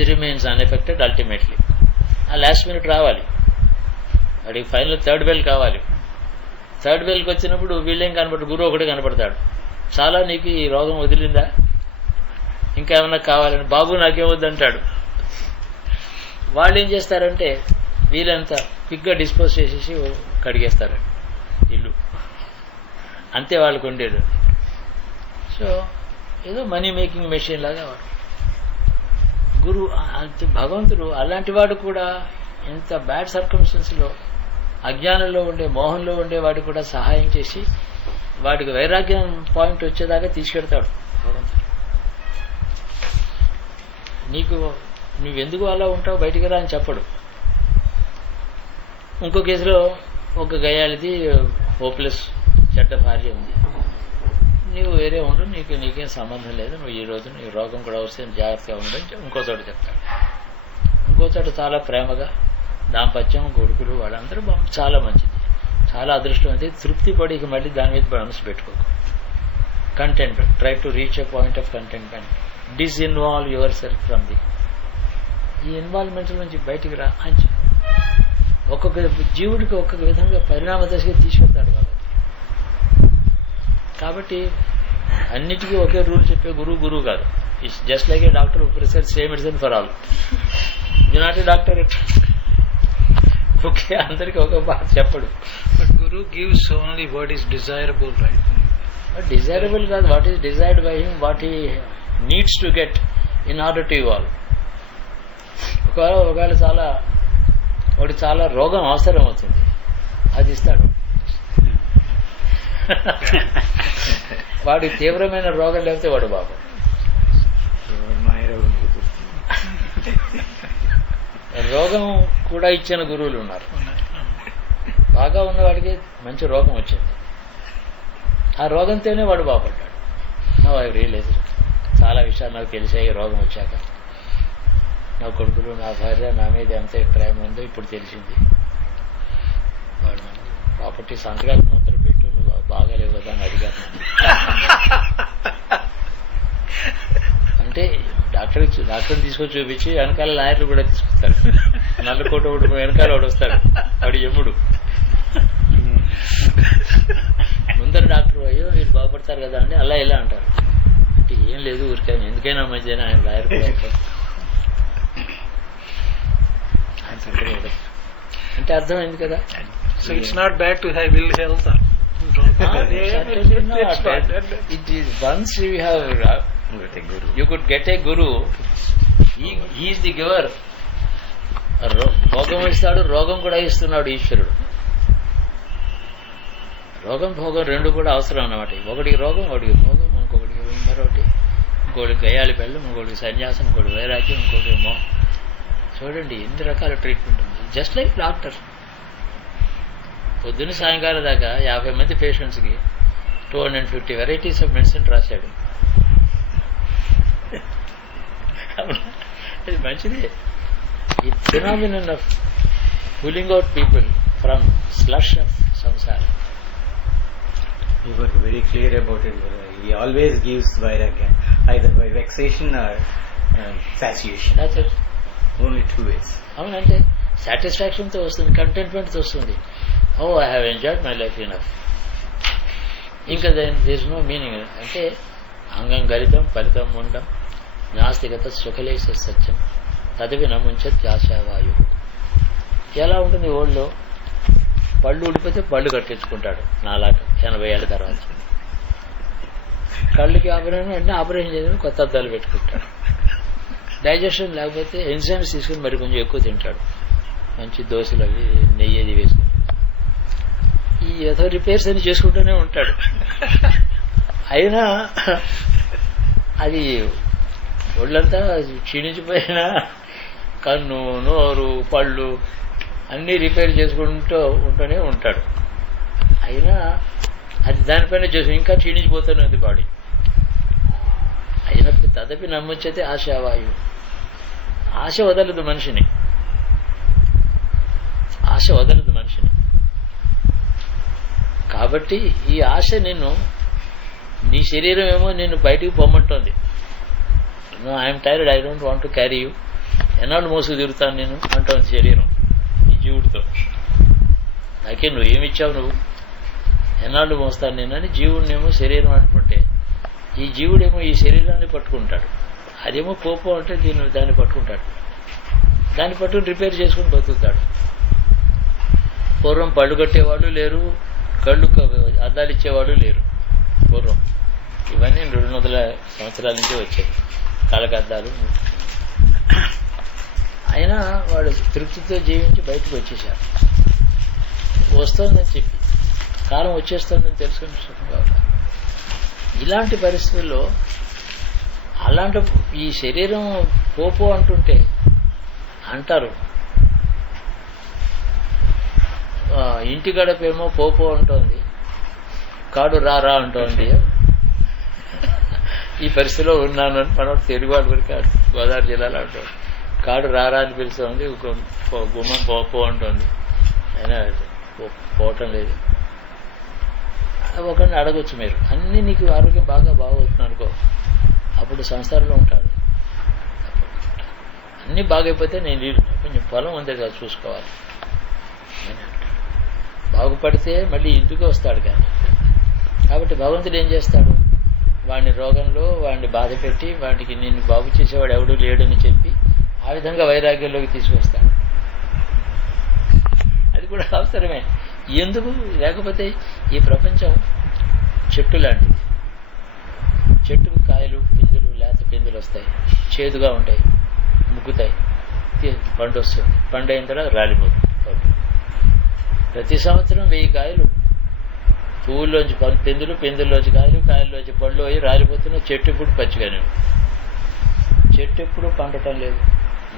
remains unaffected ultimately. ఆ లాస్ట్ మినిట్ రావాలి, వాడికి ఫైనల్ థర్డ్ బెల్ కావాలి. Third బెల్కి వచ్చినప్పుడు వీళ్ళేం కనపడతాడు, గురువు ఒకటే కనపడతాడు. చాలా నీకు ఈ రోగం వదిలిందా, ఇంకా ఏమన్నా కావాలని? బాబు నాకేమొద్దంటాడు. వాళ్ళు ఏం చేస్తారంటే వీళ్ళంతా క్విక్గా డిస్పోజ్ చేసేసి కడిగేస్తారు ఇల్లు. అంతే వాళ్ళకు ఉండేది. సో ఏదో మనీ మేకింగ్ మెషిన్ లాగా వాడు గురువు. భగవంతుడు అలాంటి వాడు కూడా ఎంత బ్యాడ్ సర్కమ్స్టెన్స్లో, అజ్ఞానంలో ఉండే, మోహంలో ఉండే వాడికి కూడా సహాయం చేసి వాడికి వైరాగ్యం పాయింట్ వచ్చేదాకా తీసుకెడతాడు భగవంతుడు. నువ్వెందుకు అలా ఉంటావు, బయటికి రా అని చెప్పడు. ఇంకో కేసులో ఒక గయాలిది హోప్లెస్ చెడ్డ భార్య ఉంది, నీవు వేరే ఉండు, నీకేం సంబంధం లేదు, నువ్వు ఈ రోజు నీ రోగం కూడా వస్తే జాగ్రత్తగా ఉండని ఇంకో చోట చెప్తాడు. ఇంకో చోట చాలా ప్రేమగా దాంపత్యం, కొడుకులు వాళ్ళందరూ చాలా మంచిది, చాలా అదృష్టం. అయితే తృప్తి పడి మళ్ళీ దాని మీద మనసు పెట్టుకోకు. Content, try to reach a point of contentment. Disinvolve yourself from ఈ ఇన్వాల్వ్మెంట్ నుంచి బయటికి రా అని ఒక్కొక్క జీవుడికి ఒక్కొక్క విధంగా పరిణామ దశగా తీసుకెళ్తాడు వాళ్ళు. కాబట్టి అన్నిటికీ ఒకే రూల్ చెప్పే గురువు కాదు. It's just like A doctor prescribes same medicine for all. You not a doctor. Okay, అందరికీ ఒక బాధ చెప్పడు. But Guru gives only what is desirable, right? Desirable కాదు, what is desired by him, what he needs to get in order to evolve. ఒకవేళ వాడికి చాలా రోగం అవసరం అవుతుంది, అది ఇస్తాడు. వాడికి తీవ్రమైన రోగం లేకపోతే వాడు బాబు. రోగం కూడా ఇచ్చిన గురువులు ఉన్నారు. బాగా ఉన్నవాడికి మంచి రోగం వచ్చింది, ఆ రోగంతోనే వాడు బాగుపడ్డాడు. నాకు రియలైజ్ చాలా విషయాలు నాకు తెలిసాయి రోగం వచ్చాక. నా కొడుకులు, నా భార్య నా మీద ఎంత ప్రేమ ఉందో ఇప్పుడు తెలిసింది. వాడు ప్రాపర్టీ సంతకాలు మంత్రం పెట్టు, నువ్వు బాగాలేవు కదా అని అడిగాను. అంటే డాక్టర్ని తీసుకొని చూపించి వెనకాల లాయర్లు కూడా తీసుకొస్తారు. నల్లకోట ఒకటి వెనకాల వాడు వస్తాడు, వాడు యముడు. ముందర డాక్టర్ అయ్యో మీరు బాగుపడతారు కదా అండి, అలా ఇలా అంటారు. అంటే ఏం లేదు, ఊరికైనా ఎందుకైనా మంచిదైనా ఆయన లాయర్ కూడా అంటే అర్థమైంది కదా. So it's not bad to have ill health. It is once you have you could get a guru, he is the giver. భోగం ఇస్తాడు, రోగం కూడా ఇస్తున్నాడు ఈశ్వరుడు. రోగం భోగం రెండు కూడా అవసరం అన్నమాట. ఒకటికి రోగం, ఒకటికి భోగం, ఇంకొకటికి మరొకటి, ఇంకోటికి గయాలి బెల్లం, ఇంకోటికి సన్యాసం, ఇంకోటి వైరాగ్యం, ఇంకోటి మోహం. చూడండి ఎన్ని రకాల ట్రీట్మెంట్ ఉంది. జస్ట్ లైక్ డాక్టర్ పొద్దున్న సాయంకాలం దాకా 50 మంది పేషెంట్స్కి 250 వెరైటీస్ ఆఫ్ మెడిసిన్ రాశాడు. అది మంచిదే. ఈ phenomenon of pulling out people from slush of సంసార. You were very clear about it. He always gives vairagya, either by vexation or satiation. That's it. Only two ways. అవునంటే సాటిస్ఫాక్షన్తో వస్తుంది, కంటెంట్మెంట్తో వస్తుంది. Oh I have enjoyed my life enough. ఇంకా there is no meaning. అంటే అంగం గలితం ఫలితం ఉండం నాస్తిగత సుఖలేశ సత్యం తదవి నముంచత్ ఆశావాయు. ఎలా ఉంటుంది ఓళ్ళో? పళ్ళు ఊడిపోతే పళ్ళు కట్టించుకుంటాడు నాలాగా 80 ఏళ్ళ తర్వాత. కళ్ళుకి ఆపరేషన్ అంటే ఆపరేషన్ చేసి కొత్త అద్దాలు పెట్టుకుంటాడు. డైజెషన్ లేకపోతే ఎంజైమ్స్ తీసుకుని మరి కొంచెం ఎక్కువ తింటాడు, మంచి దోశలు అవి నెయ్యి అది వేసుకుని ఈ ఏదో రిపేర్స్ అని చేసుకుంటూనే ఉంటాడు. అయినా అది ఒళ్ళంతా క్షీణించిపోయినా కన్ను, నోరు, పళ్ళు అన్నీ రిపేర్ చేసుకుంటూ ఉంటూనే ఉంటాడు. అయినా అది దానిపైన చేసి ఇంకా క్షీణించిపోతూనే ఉంది బాడీ. అయినప్పుడు తదపి నమ్ముచ్చతే ఆశావాయువు. ఆశ వదలదు మనిషిని, ఆశ వదలదు మనిషిని. కాబట్టి ఈ ఆశ నీ శరీరం ఏమో నిన్ను బయటికి పొమ్మంటోంది. I'm tired, I don't want to carry you, ఎన్నాళ్ళు మోసుకు తిరుగుతాను నేను అంటోంది శరీరం ఈ జీవుడితో. నాకే నువ్వు ఏమిచ్చావు, నువ్వు ఎన్నాళ్ళు మోస్తాను నేను అని జీవుడినేమో శరీరం అనుకుంటే, ఈ జీవుడేమో ఈ శరీరాన్ని పట్టుకుంటాడు. అదేమో కోపం అంటే దాన్ని పట్టుకుంటాడు, దాన్ని పట్టుకుని రిపేర్ చేసుకుని బతుకుతాడు. పూర్వం పళ్ళు కట్టేవాళ్ళు లేరు, కళ్ళు అద్దాలు ఇచ్చేవాళ్ళు లేరు పూర్వం. ఇవన్నీ 200 సంవత్సరాల నుంచి వచ్చాయి కళ్ళకు అద్దాలు. అయినా వాడు తృప్తితో జీవించి బయటకు వచ్చేసారు. వస్తోందని చెప్పి, కాలం వచ్చేస్తోందని తెలుసుకుని సుఖంగా ఉన్నారు. ఇలాంటి పరిస్థితుల్లో అలాంటి ఈ శరీరం పోపో అంటుంటే అంటారు, ఇంటి గడపేమో పోపో అంటోంది, కాడు రారా అంటోంది. ఈ పరిస్థితిలో ఉన్నాను అని మనం తెలుగు వాళ్ళ వరకు గోదావరి జిల్లాలో అంటాడు. కాడు రారా అని పిలుస్తుంది, గుమ్మం పోపో అంటోంది, అయినా పోవటం లేదు. ఒకరిని అడగొచ్చు మీరు, అన్నీ నీకు ఆరోగ్యం బాగవుతుంది అనుకో, అప్పుడు సంసారంలో ఉంటాడు. అన్నీ బాగైపోతే నేను కొంచెం పొలం ఉంది కదా చూసుకోవాలి అని అంటాడు. బాగుపడితే మళ్ళీ ఇంటికి వస్తాడు. కానీ కాబట్టి భగవంతుడు ఏం చేస్తాడు, వాడిని రోగంలో వాడిని బాధ పెట్టి వాడికి నిన్ను బాగు చేసేవాడు ఎవడూ లేడని చెప్పి ఆ విధంగా వైరాగ్యంలోకి తీసుకొస్తాడు. అది కూడా అవసరమే. ఎందుకు లేకపోతే ఈ ప్రపంచం చెట్టు లాంటిది. చెట్టుకు కాయలు పిందులు లేత పిందులు వస్తాయి, చేదుగా ఉంటాయి, ముగ్గుతాయి, పండు వస్తుంది, పండు అయిన తర్వాత రాలిపోతుంది పండు. ప్రతి సంవత్సరం 1000 కాయలు, పువ్వుల్లోంచి పిందులు, పిందుల్లోంచి కాయలు, కాయల్లోంచి పళ్ళు అయ్యి రాలిపోతున్న చెట్టు ఇప్పుడు పచ్చిగానే ఉంది. చెట్టు ఎప్పుడు పండటం లేదు.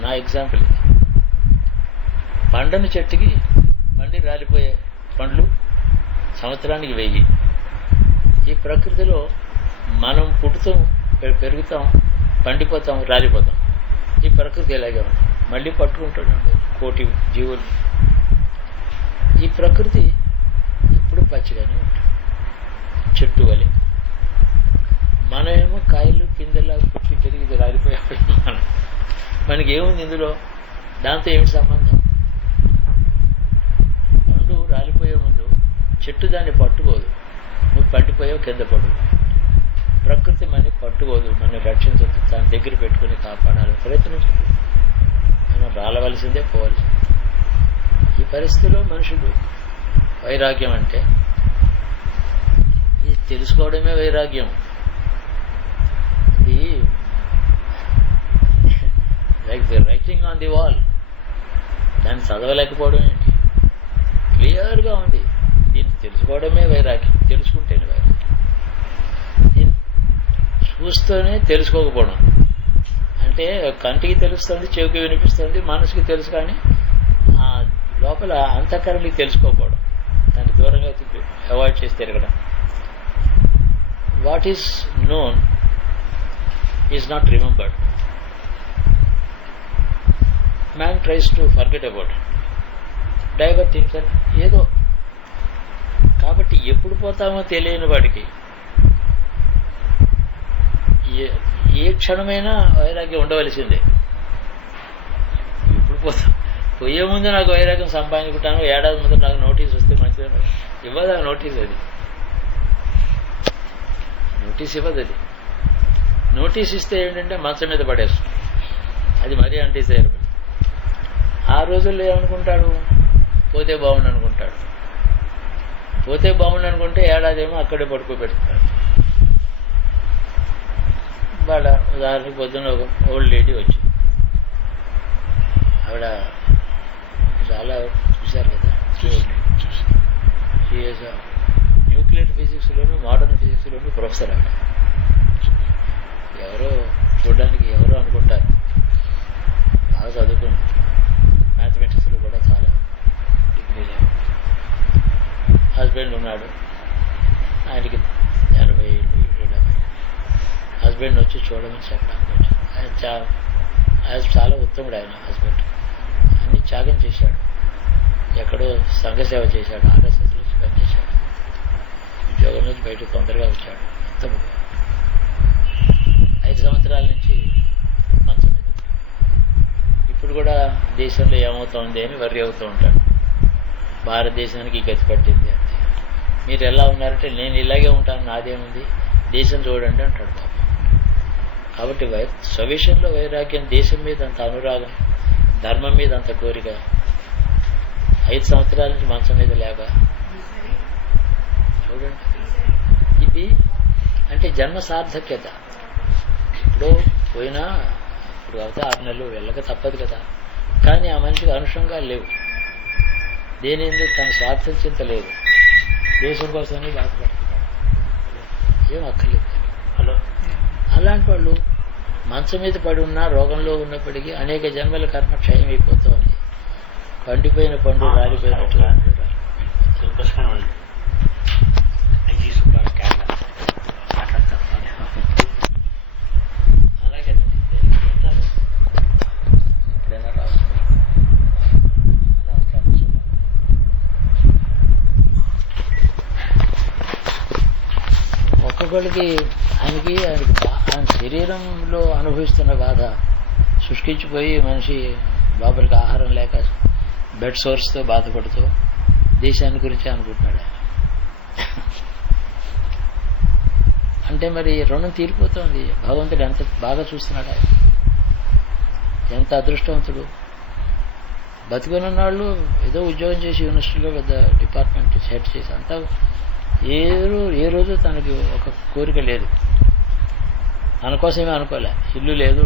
నా ఎగ్జాంపుల్ ఇది. పండని చెట్టుకి పండి రాలిపోయే పండ్లు సంవత్సరానికి 1000. ఈ ప్రకృతిలో మనం పుట్టుతాం, పెరుగుతాం, పండిపోతాం, రాలిపోతాం. ఈ ప్రకృతి ఇలాగే ఉంది. మళ్ళీ పట్టుకుంటాడు కోటి జీవులు. ఈ ప్రకృతి ఎప్పుడు పచ్చిగానే ఉంటుంది, చెట్టు వలె. మనమేమో కాయలు పిందెలా పుట్టి పెరిగి రాలిపోయాడు. మనకి ఏముంది ఇందులో? దాంతో ఏమిటి సంబంధం? పండు రాలిపోయే ముందు చెట్టు దాన్ని పట్టుకోదు, నువ్వు పండిపోయావు కింద పడు. ప్రకృతి మనని పట్టుకోదు, మనని రక్షించదు, దాని దగ్గర పెట్టుకుని కాపాడాలి, ప్రయత్నించదు. మనం రాలవలసిందే, పోవలసిందే. ఈ పరిస్థితిలో మనుషులు వైరాగ్యం అంటే ఇది తెలుసుకోవడమే వైరాగ్యం. ఇది like the writing on the wall. దాన్ని చదవలేకపోవడం ఏంటి? క్లియర్గా ఉంది. దీన్ని తెలుసుకోవడమే వైరాగ్యం. తెలుసుకుంటేనే వైరాగ్యం. దీన్ని చూస్తూనే తెలుసుకోకపోవడం అంటే కంటికి తెలుస్తుంది, చెవికి వినిపిస్తుంది, మనసుకి తెలుసు, కానీ లోపల అంతఃకరణకి తెలుసుకోకపోవడం, దాన్ని దూరంగా అవాయిడ్ చేసి తిరగడం. What is known is not remembered. Man tries to forget about it, divert himself ఏదో. కాబట్టి ఎప్పుడు పోతామో తెలియని వాడికి ఏ క్షణమైనా వైరాగ్యం ఉండవలసిందే. ఎప్పుడు పోతాం? పోయే ముందు నాకు వైరాగ్యం సంపాదించుకుంటాను, ఏడాది ముందు నాకు నోటీస్ వస్తే మంచిది ఇవ్వదు. ఆ నోటీస్ అది నోటీస్ ఇవ్వదు. అది నోటీస్ ఇస్తే ఏంటంటే మంచం మీద పడేస్తుంది. అది మరీ అన్డిజైరబుల్. ఆ రోజుల్లో ఏమనుకుంటాడు? పోతే బాగుండు అనుకుంటాడు. పోతే బాగుండు అనుకుంటే ఏడాదేమో అక్కడే పడుకోబెడతాడు. వాళ్ళ ఉదాహరణకి పొద్దున్న ఒక ఓల్డ్ లేడీ వచ్చింది. ఆవిడ చాలా చూశారు కదా, న్యూక్లియర్ ఫిజిక్స్లోను మోడర్న్ ఫిజిక్స్లోను ప్రొఫెసర్. ఆవిడ ఎవరో చూడడానికి ఎవరో అనుకుంటారు, బాగా చదువుకుంది. మ్యాథమెటిక్స్లో కూడా చాలా డిగ్రీ. హస్బెండ్ ఉన్నాడు, ఆయనకి 80 ఏళ్ళు 70. హస్బెండ్ వచ్చి చూడమని చెప్పడానికి వచ్చాడు. ఆయన చాలా ఉత్తముడు. ఆయన హస్బెండ్ అన్ని త్యాగం చేశాడు. ఎక్కడో సంఘసేవ చేశాడు, ఆర్ఎస్ఎస్లో పనిచేశాడు, ఉద్యోగం నుంచి బయటకు తొందరగా వచ్చాడు. ఉత్తముడు. 5 సంవత్సరాల నుంచి మంచం మీద. ఇప్పుడు కూడా దేశంలో ఏమవుతోంది అని వర్రీ అవుతూ ఉంటాడు. భారతదేశానికి గతి పట్టింది అంతే. మీరు ఎలా ఉన్నారంటే నేను ఇలాగే ఉంటాను, నాదేముంది, దేశం చూడండి అంటాడు బాబు. కాబట్టి స్వవిషయంలో వైరాగ్యం, దేశం మీద అంత అనురాగం, ధర్మం మీద అంత కోరిక. 5 సంవత్సరాల నుంచి మంచం మీద లేక చూడండి. ఇది అంటే జన్మ సార్థక్యత. ఇప్పుడు పోయినా ఇప్పుడు అవుతా 6 నెలలు వెళ్ళక తప్పదు కదా. కానీ ఆ మనిషికి అనుషంగా లేవు, దేని ఎందుకు తన స్వార్థం చింత లేదు, దేశం కోసమే బాధపడుతున్నాడు, ఏం అక్కర్లేదు. హలో, అలాంటి వాళ్ళు మంచం మీద పడి ఉన్నా, రోగంలో ఉన్నప్పటికీ అనేక జన్మల కర్మ క్షయం అయిపోతుంది. పండిపోయిన పండు రాలిపోయినట్లు. అలాగే ఎప్పుడైనా రావచ్చు. ఒక్కొక్కడికి ఆయనకి ఆయన శరీరంలో అనుభవిస్తున్న బాధ శుష్కించిపోయి మనిషి లోపలికి ఆహారం లేక బెడ్ సోర్స్తో బాధపడుతూ దేశాన్ని గురించి అనుకుంటున్నాడు. ఆయన అంటే మరి రుణం తీరిపోతుంది. భగవంతుడు ఎంత బాగా చూస్తున్నాడు, ఆయన ఎంత అదృష్టవంతుడు. బతికున్నవాళ్ళు ఏదో ఉద్యోగం చేసి యూనివర్సిటీలో పెద్ద డిపార్ట్మెంట్ హెడ్ చేసి అంతా ఏ రోజు తనకి ఒక కోరిక లేదు, తన కోసమే అనుకోలే. ఇల్లు లేదు,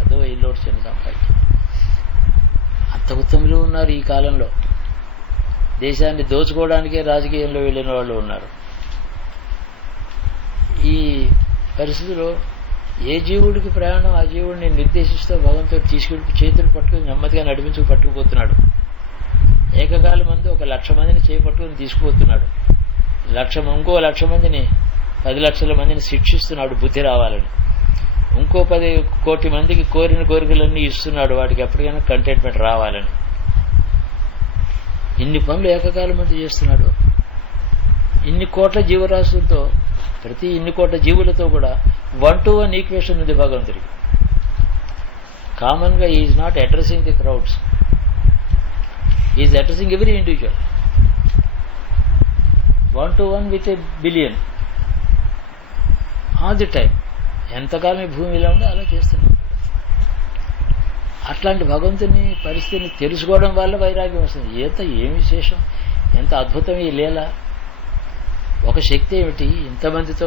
ఏదో ఇల్లు ఒకటి చిన్న సంపాదించి అంత ఉత్తములు ఉన్నారు ఈ కాలంలో. దేశాన్ని దోచుకోవడానికే రాజకీయంలో వెళ్ళిన వాళ్ళు ఉన్నారు. ఈ పరిస్థితిలో ఏ జీవుడికి ప్రయాణం ఆ జీవుడిని నిర్దేశిస్తూ భగవంతుడు తీసుకెళ్ళి చేతులు పట్టుకుని నెమ్మదిగా నడిపించుకు పట్టుకుపోతున్నాడు. ఏకకాలం మంది 1,00,000 మందిని చేపట్టుకుని తీసుకుపోతున్నాడు. ఇంకో 1,00,000 మందిని 10 లక్షల మందిని శిక్షిస్తున్నాడు బుద్ధి రావాలని. ఇంకో 10 కోటి మందికి కోరిన కోరికలన్నీ ఇస్తున్నాడు, వాటికి ఎప్పటికైనా కంటెంట్మెంట్ రావాలని. ఇన్ని పనులు ఏకకాలం మంది చేస్తున్నాడు. ఇన్ని కోట్ల జీవరాశులతో, ప్రతి ఇన్ని కోట్ల జీవులతో కూడా 1-to-1 ఈక్వేషన్ ఉంది భగవంతుడికి. కామన్ గా is not addressing the crowds, is addressing every individual. 1-to-1 with a billion all the time. ఎంతకాలం ఈ భూమి ఇలా ఉందో అలా చేస్తున్నాం. అట్లాంటి భగవంతుని పరిస్థితిని తెలుసుకోవడం వల్ల వైరాగ్యం వస్తుంది. ఏం విశేషం, ఎంత అద్భుతం ఈ లీల. ఒక శక్తి ఏమిటి ఇంతమందితో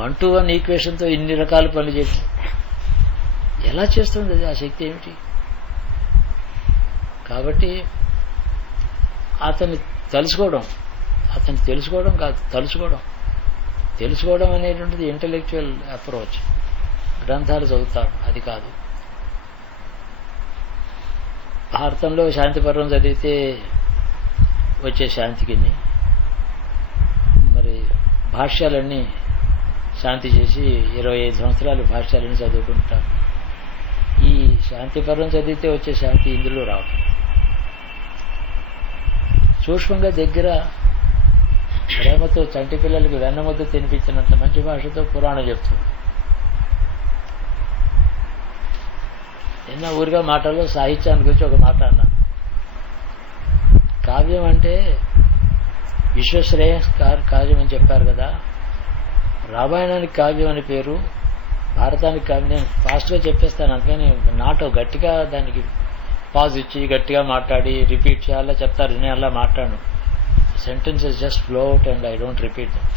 1-to-1 ఈక్వేషన్తో ఇన్ని రకాల పనులు చేసి ఎలా చేస్తుంది అది? ఆ శక్తి ఏమిటి? కాబట్టి అతన్ని తెలుసుకోవడం కాదు, తెలుసుకోవడం అనేటువంటిది ఇంటలెక్చువల్ అప్రోచ్. గ్రంథాలు చదువుతారు, అది కాదు. భారతంలో శాంతి పర్వం చదివితే వచ్చే శాంతికి మరి భాష్యాలన్నీ శాంతి చేసి 25 సంవత్సరాలు భాష్యాలన్నీ చదువుకుంటారు. ఈ శాంతి పర్వం చదివితే వచ్చే శాంతి ఇందులో రావు. సూక్ష్మంగా దగ్గర ప్రేమతో చంటి పిల్లలకి వెన్నముద్ద తినిపించినంత మంచి భాషతో పురాణం చెప్తుంది. ఎన్నో ఊరిగా మాటల్లో సాహిత్యాన్ని గురించి ఒక మాట అన్నాను. కావ్యం అంటే విశ్వశ్రేయస్కార్ కావ్యం అని చెప్పారు కదా. రామాయణానికి కావ్యం అని పేరు, భారతానికి కావ్యం. నేను ఫాస్ట్గా చెప్పేస్తాను, అందుకని గట్టిగా దానికి పాజ్ ఇచ్చి గట్టిగా మాట్లాడి రిపీట్ చేయాలా చెప్తారు. నేను అలా మాట్లాడను. Sentences just flow out and I don't repeat them.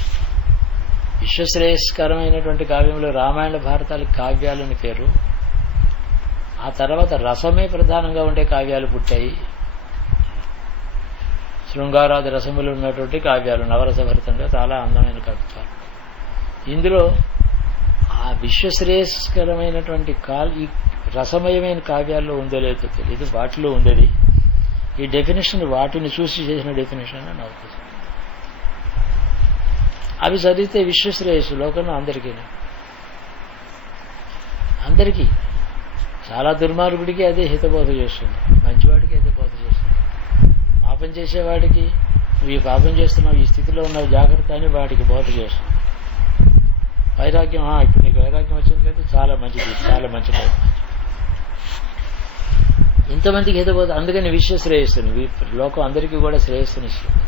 విశ్వశ్రేయస్కరమైనటువంటి కావ్యంలో రామాయణ భారతాలకు కావ్యాలని పేరు. ఆ తర్వాత రసమే ప్రధానంగా ఉండే కావ్యాలు పుట్టాయి. శృంగారాది రసములు ఉన్నటువంటి కావ్యాలు, నవరసభరితంగా చాలా అందమైన కవిత్వాలు. ఇందులో ఆ విశ్వశ్రేయస్కరమైనటువంటి ఈ రసమయమైన కావ్యాల్లో ఉందో లేదో తెలియదు, వాటిలో ఉండేది. ఈ డెఫినేషన్ వాటిని చూసి చేసిన డెఫినేషన్ అని నాకు తెలుసు. అవి చదివితే విశ్వశ్రేయస్సు లోకంలో అందరికీ చాలా దుర్మార్గుడికి అదే హితబోధ చేస్తుంది, మంచివాడికి అదే బోధ చేస్తుంది. పాపం చేసేవాడికి నువ్వు ఈ పాపం చేస్తున్నావు, ఈ స్థితిలో ఉన్నావు, జాగ్రత్త అని వాడికి బోధ చేస్తుంది. వైరాగ్యం, ఇప్పుడు నీకు వైరాగ్యం వచ్చింది కదా, చాలా మంచిది, చాలా మంచిది. ఇంతమందికి హితబోధ. అందుకని విశ్వశ్రేయస్సుని లోకం అందరికీ కూడా శ్రేయస్సునిస్తుంది.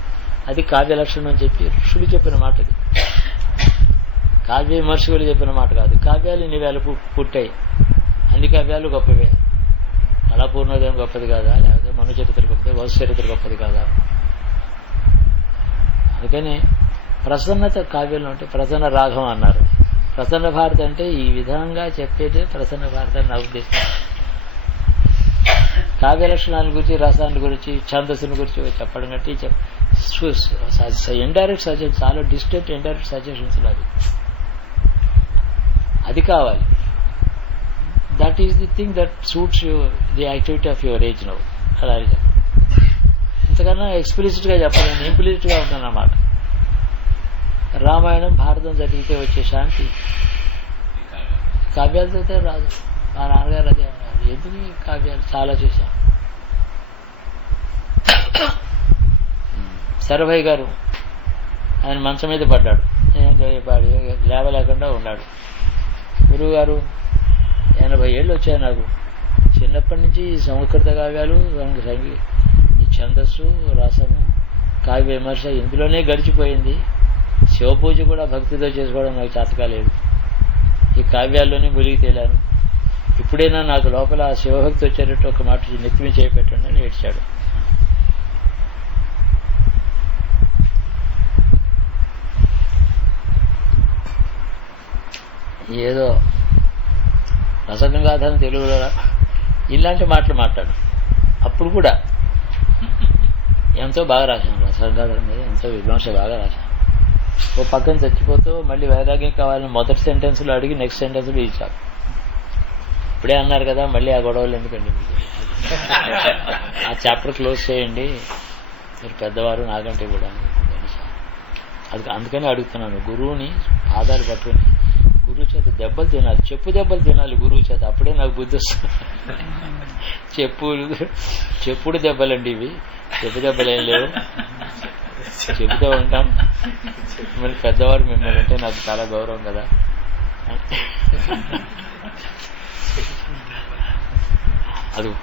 అది కావ్య లక్షణం అని చెప్పి ఋషులు చెప్పిన మాటది, కావ్య విమర్శకులు చెప్పిన మాట కాదు. కావ్యాలు ఇన్ని వేల పుట్టాయి, అన్ని కావ్యాలు గొప్పవే. కళాపూర్ణోదయం గొప్పది కాదా, లేకపోతే మను చరిత్ర గొప్పది, వసు చరిత్ర గొప్పది కాదా? అందుకని ప్రసన్నత కావ్యంలో అంటే ప్రసన్న రాగం అన్నారు. ప్రసన్న భారతి అంటే ఈ విధంగా చెప్పేదే ప్రసన్న భారతి అని నా ఉద్దేశం. కావ్య లక్షణాల గురించి, రసాల గురించి, ఛందస్సుల గురించి చెప్పడం కంటే ఇండైరెక్ట్ సజెషన్, చాలా డిస్టెంట్ ఇండైరెక్ట్ సజెషన్స్ అది కావాలి. That is the thing that suits the activity of your age now. అలాగే ఇంతకన్నా ఎక్స్ప్లిసిట్ గా చెప్పలేను, ఇంప్లిసిట్ గా ఉందన్నమాట. రామాయణం భారతం చదివితే వచ్చే శాంతి కావ్యాలు చదివితే రాదు. మా నాన్నగారు అదే అన్నారు, ఎందుకు ఈ కావ్యాలు చాలా చూశాం. సరభయ్య గారు ఆయన మంచం మీద పడ్డాడు, లేవలేకుండా ఉన్నాడు. గురువు గారు 80 ఏళ్ళు వచ్చాయి నాకు, చిన్నప్పటి నుంచి సంస్కృత కావ్యాలు, ఈ ఛందస్సు, రసము, కావ్య విమర్శ ఇందులోనే గడిచిపోయింది. శివపూజ కూడా భక్తితో చేసుకోవడం నాకు చేతకాలేదు. ఈ కావ్యాల్లోనే మునిగి తేలాను. ఇప్పుడైనా నాకు లోపల ఆ శివభక్తి వచ్చేటట్టు ఒక మాట నెత్తిమి చేపెట్టండి అని ఏడ్చాడు. ఏదో రసగంగాధరం తెలుగులో ఇలాంటి మాటలు మాట్లాడు. అప్పుడు కూడా ఎంతో బాగా రాశాను. రసగంగాధరం మీద ఎంతో విమర్శ బాగా రాశాను. ఓ పక్కన చచ్చిపోతూ మళ్ళీ వైరాగ్యం కావాలని మొదటి సెంటెన్స్లో అడిగి నెక్స్ట్ సెంటెన్స్లో ఇచ్చారు. ఇప్పుడే అన్నారు కదా మళ్ళీ ఆ గొడవలు ఎందుకండి, ఆ చాప్టర్ క్లోజ్ చేయండి, మీరు పెద్దవారు నాకంటే కూడా. అది అందుకని అడుగుతున్నాను, గురువుని ఆధార పట్టుకుని గురువు చేత దెబ్బలు తినాలి, చెప్పు దెబ్బలు తినాలి గురువు చేత, అప్పుడే నాకు బుద్ధి వస్తుంది. చెప్పుడు దెబ్బలండి ఇవి, చెప్పు దెబ్బలు ఏం లేవు, చెబుతూ ఉంటాం. మిమ్మల్ని పెద్దవారు మిమ్మల్ని అంటే నాకు చాలా గౌరవం కదా.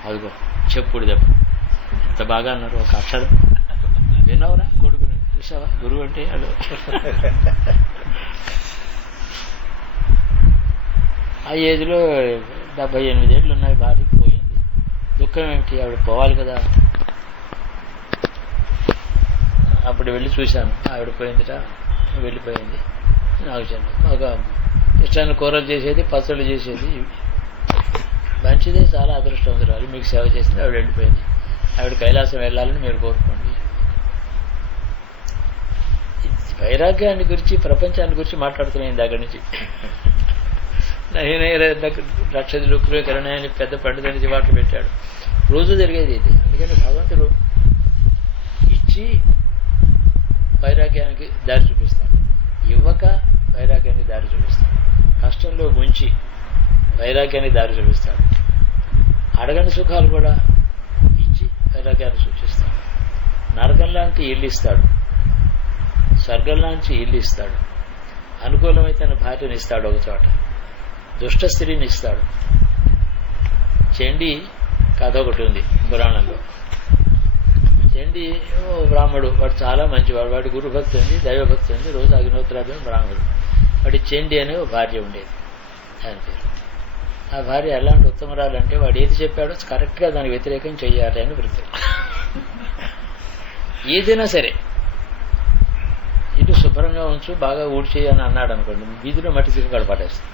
అదిగో చెప్పుడు దెబ్బ ఎంత బాగా అన్నారు. ఒక అక్షరం విన్నావురా కొడుకుని, చూసావా గురువు అంటే అదో. ఆ ఏజ్లో 78 ఏళ్ళు ఉన్నాయి, భార్యకి పోయింది. దుఃఖం ఏమిటి, ఆవిడ పోవాలి కదా. అప్పుడు వెళ్ళి చూశాను, ఆవిడ పోయిందిట, వెళ్ళిపోయింది. నాకు చెప్పండి, మాకు ఇష్టాన్ని కూరలు చేసేది, పచ్చళ్ళు చేసేది, మంచిదే, చాలా అదృష్టవంతురాలు, మీకు సేవ చేసింది. ఆవిడ వెళ్ళిపోయింది. ఆవిడ కైలాసం వెళ్ళాలని మీరు కోరుకోండి. వైరాగ్యాన్ని గురించి, ప్రపంచాన్ని గురించి మాట్లాడుతున్నాయి దగ్గర నుంచి. రక్షదులు కరుణాయని పెద్ద పండితుని చివాట్లు పెట్టాడు. రోజు జరిగేది ఇది. అందుకని భగవంతుడు ఇచ్చి వైరాగ్యానికి దారి చూపిస్తాడు, ఇవ్వక వైరాగ్యానికి దారి చూపిస్తాడు, కష్టంలో ముంచి వైరాగ్యానికి దారి చూపిస్తాడు, అడగని సుఖాలు కూడా ఇచ్చి వైరాగ్యాన్ని సూచిస్తాడు, నరకం లాంటి ఇల్లు ఇస్తాడు, స్వర్గం లాంటి ఇల్లు ఇస్తాడు, అనుకూలమైన భార్యని ఇస్తాడు, ఒక చోట దుష్ట స్త్రీని ఇస్తాడు. చండీ కథ ఒకటి ఉంది పురాణంలో. చండీ బ్రాహ్మడు, వాడు చాలా మంచివాడు, వాడి గురుభక్తి ఉంది, దైవభక్తి ఉంది, రోజు అగ్నిహోత్రాభ్యం బ్రాహ్మడు. వాడి చండీ అనే ఒక భార్య ఉండేది, ఆయన పేరు. ఆ భార్య ఎలాంటి ఉత్తమరాలంటే వాడు ఏది చెప్పాడో కరెక్ట్గా దానికి వ్యతిరేకం చెయ్యాలి అని వృత్తి. ఏదైనా సరే ఇటు శుభ్రంగా ఉంచు, బాగా ఊడ్చేయని అన్నాడు అనుకోండి, వీధిలో మట్టి సిగ్గ పడేస్తుంది.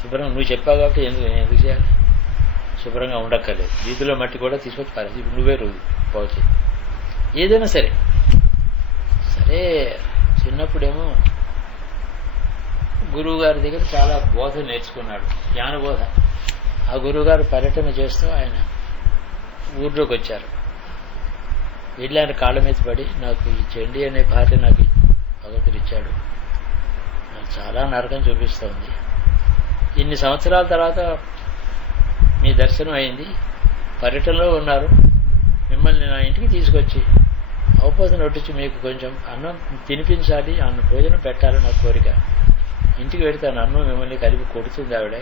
శుభ్రంగా నువ్వు చెప్పావు కాబట్టి ఎందుకు చేయాలి, శుభ్రంగా ఉండక్కర్లేదు, వీధిలో మట్టి కూడా తీసుకొచ్చి పారేసి ఇప్పుడు నువ్వే రోజు పోవచ్చు. ఏదైనా సరే సరే. చిన్నప్పుడేమో గురువు గారి దగ్గర చాలా బోధ నేర్చుకున్నాడు, జ్ఞానబోధ. ఆ గురువు గారు పర్యటన చేస్తూ ఆయన ఊర్లోకి వచ్చారు. వెళ్ళి ఆయన కాళ్ళ మీద పడి, నాకు ఈ చండీ అనే భార్య నాకు భగవంతుడు ఇచ్చాడు, నాకు చాలా నరకం చూపిస్తోంది, ఇన్ని సంవత్సరాల తర్వాత మీ దర్శనం అయింది, పర్యటనలో ఉన్నారు, మిమ్మల్ని నా ఇంటికి తీసుకొచ్చి అవపోసన నొట్టించి మీకు కొంచెం అన్నం తినిపించాలి, అన్న భోజనం పెట్టాలని నా కోరిక. ఇంటికి వెళ్తాను, అన్నం మిమ్మల్ని కలిపి కొడుతుంది ఆవిడ,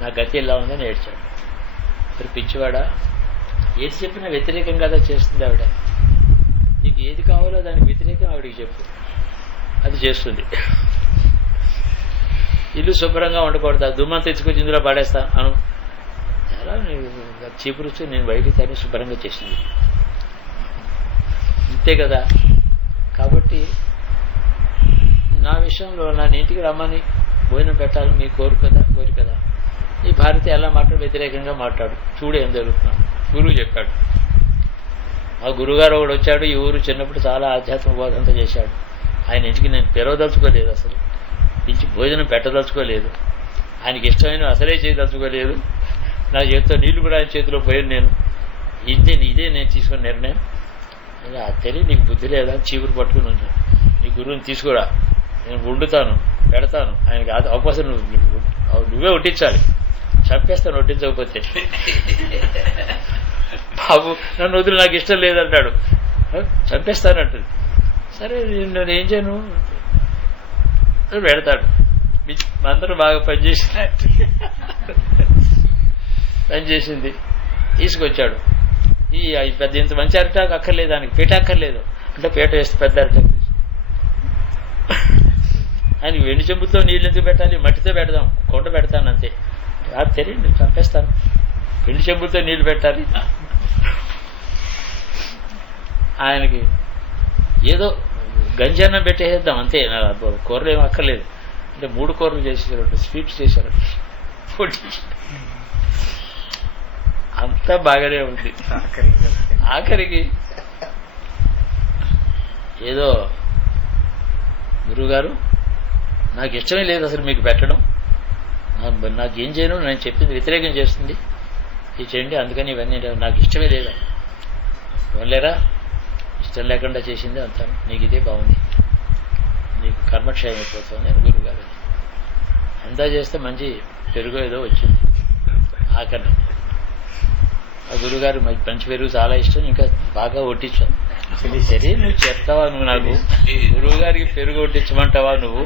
నా గతి ఇలా ఉందని ఏడ్చాడు. మరి పిచ్చివాడా, ఏది చెప్పినా వ్యతిరేకం కదా చేస్తుంది ఆవిడ, నీకు ఏది కావాలో దానికి వ్యతిరేకం ఆవిడికి చెప్పు, అది చేస్తుంది. ఇల్లు శుభ్రంగా ఉండకూడదు, దుమ్మంతా తెచ్చుకొచ్చి ఇందులో పడేస్తా అను, చాలా చీపురుచ్చు, నేను బయటికి తని శుభ్రంగా చేసింది, ఇంతే కదా. కాబట్టి నా విషయంలో నన్ను ఇంటికి రమ్మని భోజనం పెట్టాలని మీ కోరిక కదా, ఈ భారత ఎలా మాట్లాడు, వ్యతిరేకంగా మాట్లాడు, చూడు ఏం జరుగుతున్నా. గురువు చెప్పాడు. ఆ గురువుగారు ఒకడు వచ్చాడు, ఈ ఊరు చిన్నప్పుడు చాలా ఆధ్యాత్మిక బోధంతా చేశాడు. ఆయన ఇంటికి నేను పిలవదలుచుకోలేదు, అసలు పిలిచి భోజనం పెట్టదలుచుకోలేదు, ఆయనకి ఇష్టమైన అసలే చేయదలుచుకోలేదు, నా చేతితో నీళ్లు కూడా ఆయన చేతిలో పోయాను నేను. ఇదే నేను తీసుకున్న నిర్ణయం. అలా తెలియ నీకు బుద్ధి లేదా, చీపురు పట్టుకుని ఉంటాను, నీ గురువుని తీసుకురా, నేను వండుతాను పెడతాను, ఆయనకి అవకాశం నువ్వే వడ్డించాలి, చంపేస్తాను వడ్డించకపోతే. బాబు నన్ను వదిలి, నాకు ఇష్టం లేదంటాడు, చంపేస్తానంటుంది. సరే నేను ఏం చేయను, పెడతాడు. అందరూ బాగా పనిచేసింది, తీసుకొచ్చాడు. ఈ పెద్ద ఇంత మంచి అరిటాకు అక్కర్లేదు, దానికి పీట అక్కర్లేదు అంటే పీట వేస్తే పెద్ద అరిటాకు ఆయనకి వెండి చెంబుతో నీళ్ళు ఎందుకు పెట్టాలి, మట్టితో పెడదాం, కొండ పెడతాను అంతే. అది తెలియదు, చంపేస్తాను, వెండి చెంబుతో నీళ్లు పెట్టాలి. ఆయనకి ఏదో గంజన్నం పెట్టేద్దాం అంతే, కూరలు ఏమి అక్కర్లేదు అంటే 3 కూరలు చేసేసారు, 2 స్వీట్స్ చేశారు, అంతా బాగానే ఉంది. ఆఖరికి ఏదో గురువుగారు నాకు ఇష్టమే లేదు అసలు మీకు పెట్టడం, నాకేం చేయను, నేను చెప్పింది వ్యతిరేకం చేస్తుంది, ఇది చేయండి, అందుకని ఇవన్నీ నాకు ఇష్టమే లేదా. లేరా, ఇష్టం లేకుండా చేసింది అంతాను, నీకు ఇదే బాగుంది, నీకు కర్మక్షయం అయిపోతుంది అని గురువుగారు. అంతా చేస్తే మంచి పెరుగు ఏదో వచ్చింది. ఆఖరి ఆ గురువుగారు మంచి పెరుగు చాలా ఇష్టం, ఇంకా బాగా వడ్డించాను. సరే నువ్వు చెప్తావా, నువ్వు నాకు గురువు గారికి పెరుగు వడ్డించమంటావా నువ్వు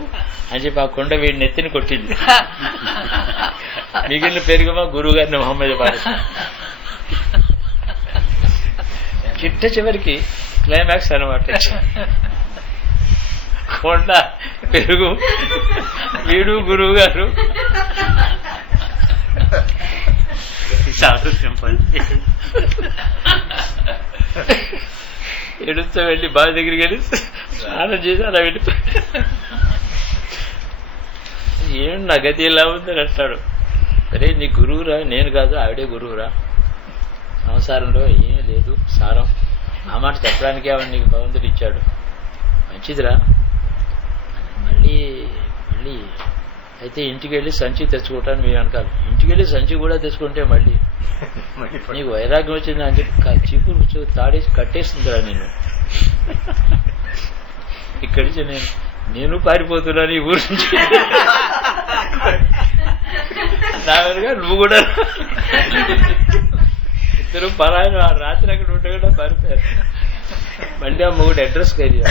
అని చెప్పి ఆ కొండ వీడి నెత్తిని కొట్టింది. మిగిలిన పెరుగుమా గురువు గారిని మొహమ్మద్ పాడు. చిట్ట చివరికి క్లైమాక్స్ అనమాట, కొండ పెరుగు వీడు గురువు గారు ఎడుస్తూ వెళ్ళి బావి దగ్గరికి వెళ్ళి స్నానం చేసి అలా వెళ్ళిపోయి, ఏం నా గతి ఇలా ఉందని అంటాడు. సరే నీ గురువురా, నేను కాదు ఆవిడే గురువురా, సంసారంలో ఏం లేదు సారం, ఆ మాట చెప్పడానికే ఆవిడ నీకు భగవంతుడు ఇచ్చాడు, మంచిదిరా. మళ్ళీ మళ్ళీ అయితే ఇంటికి వెళ్ళి సంచి తెచ్చుకోవటానికి మీరు అనకాలి, ఇంటికి వెళ్ళి సంచి కూడా తెచ్చుకుంటే మళ్ళీ నీకు వైరాగ్యం వచ్చింది అని చెప్పి చీపురు తాడేసి కట్టేస్తుందిరా నేను. ఇక్కడి నుంచి నేను పారిపోతున్నాను ఈ ఊరు నుంచి, నా వెనుక నువ్వు కూడా. ఇద్దరు పరాయణ రాత్రి అక్కడ ఉండగా పారిపోయారు. మళ్ళీ ఆ మొగుడు అడ్రస్ కలిగా.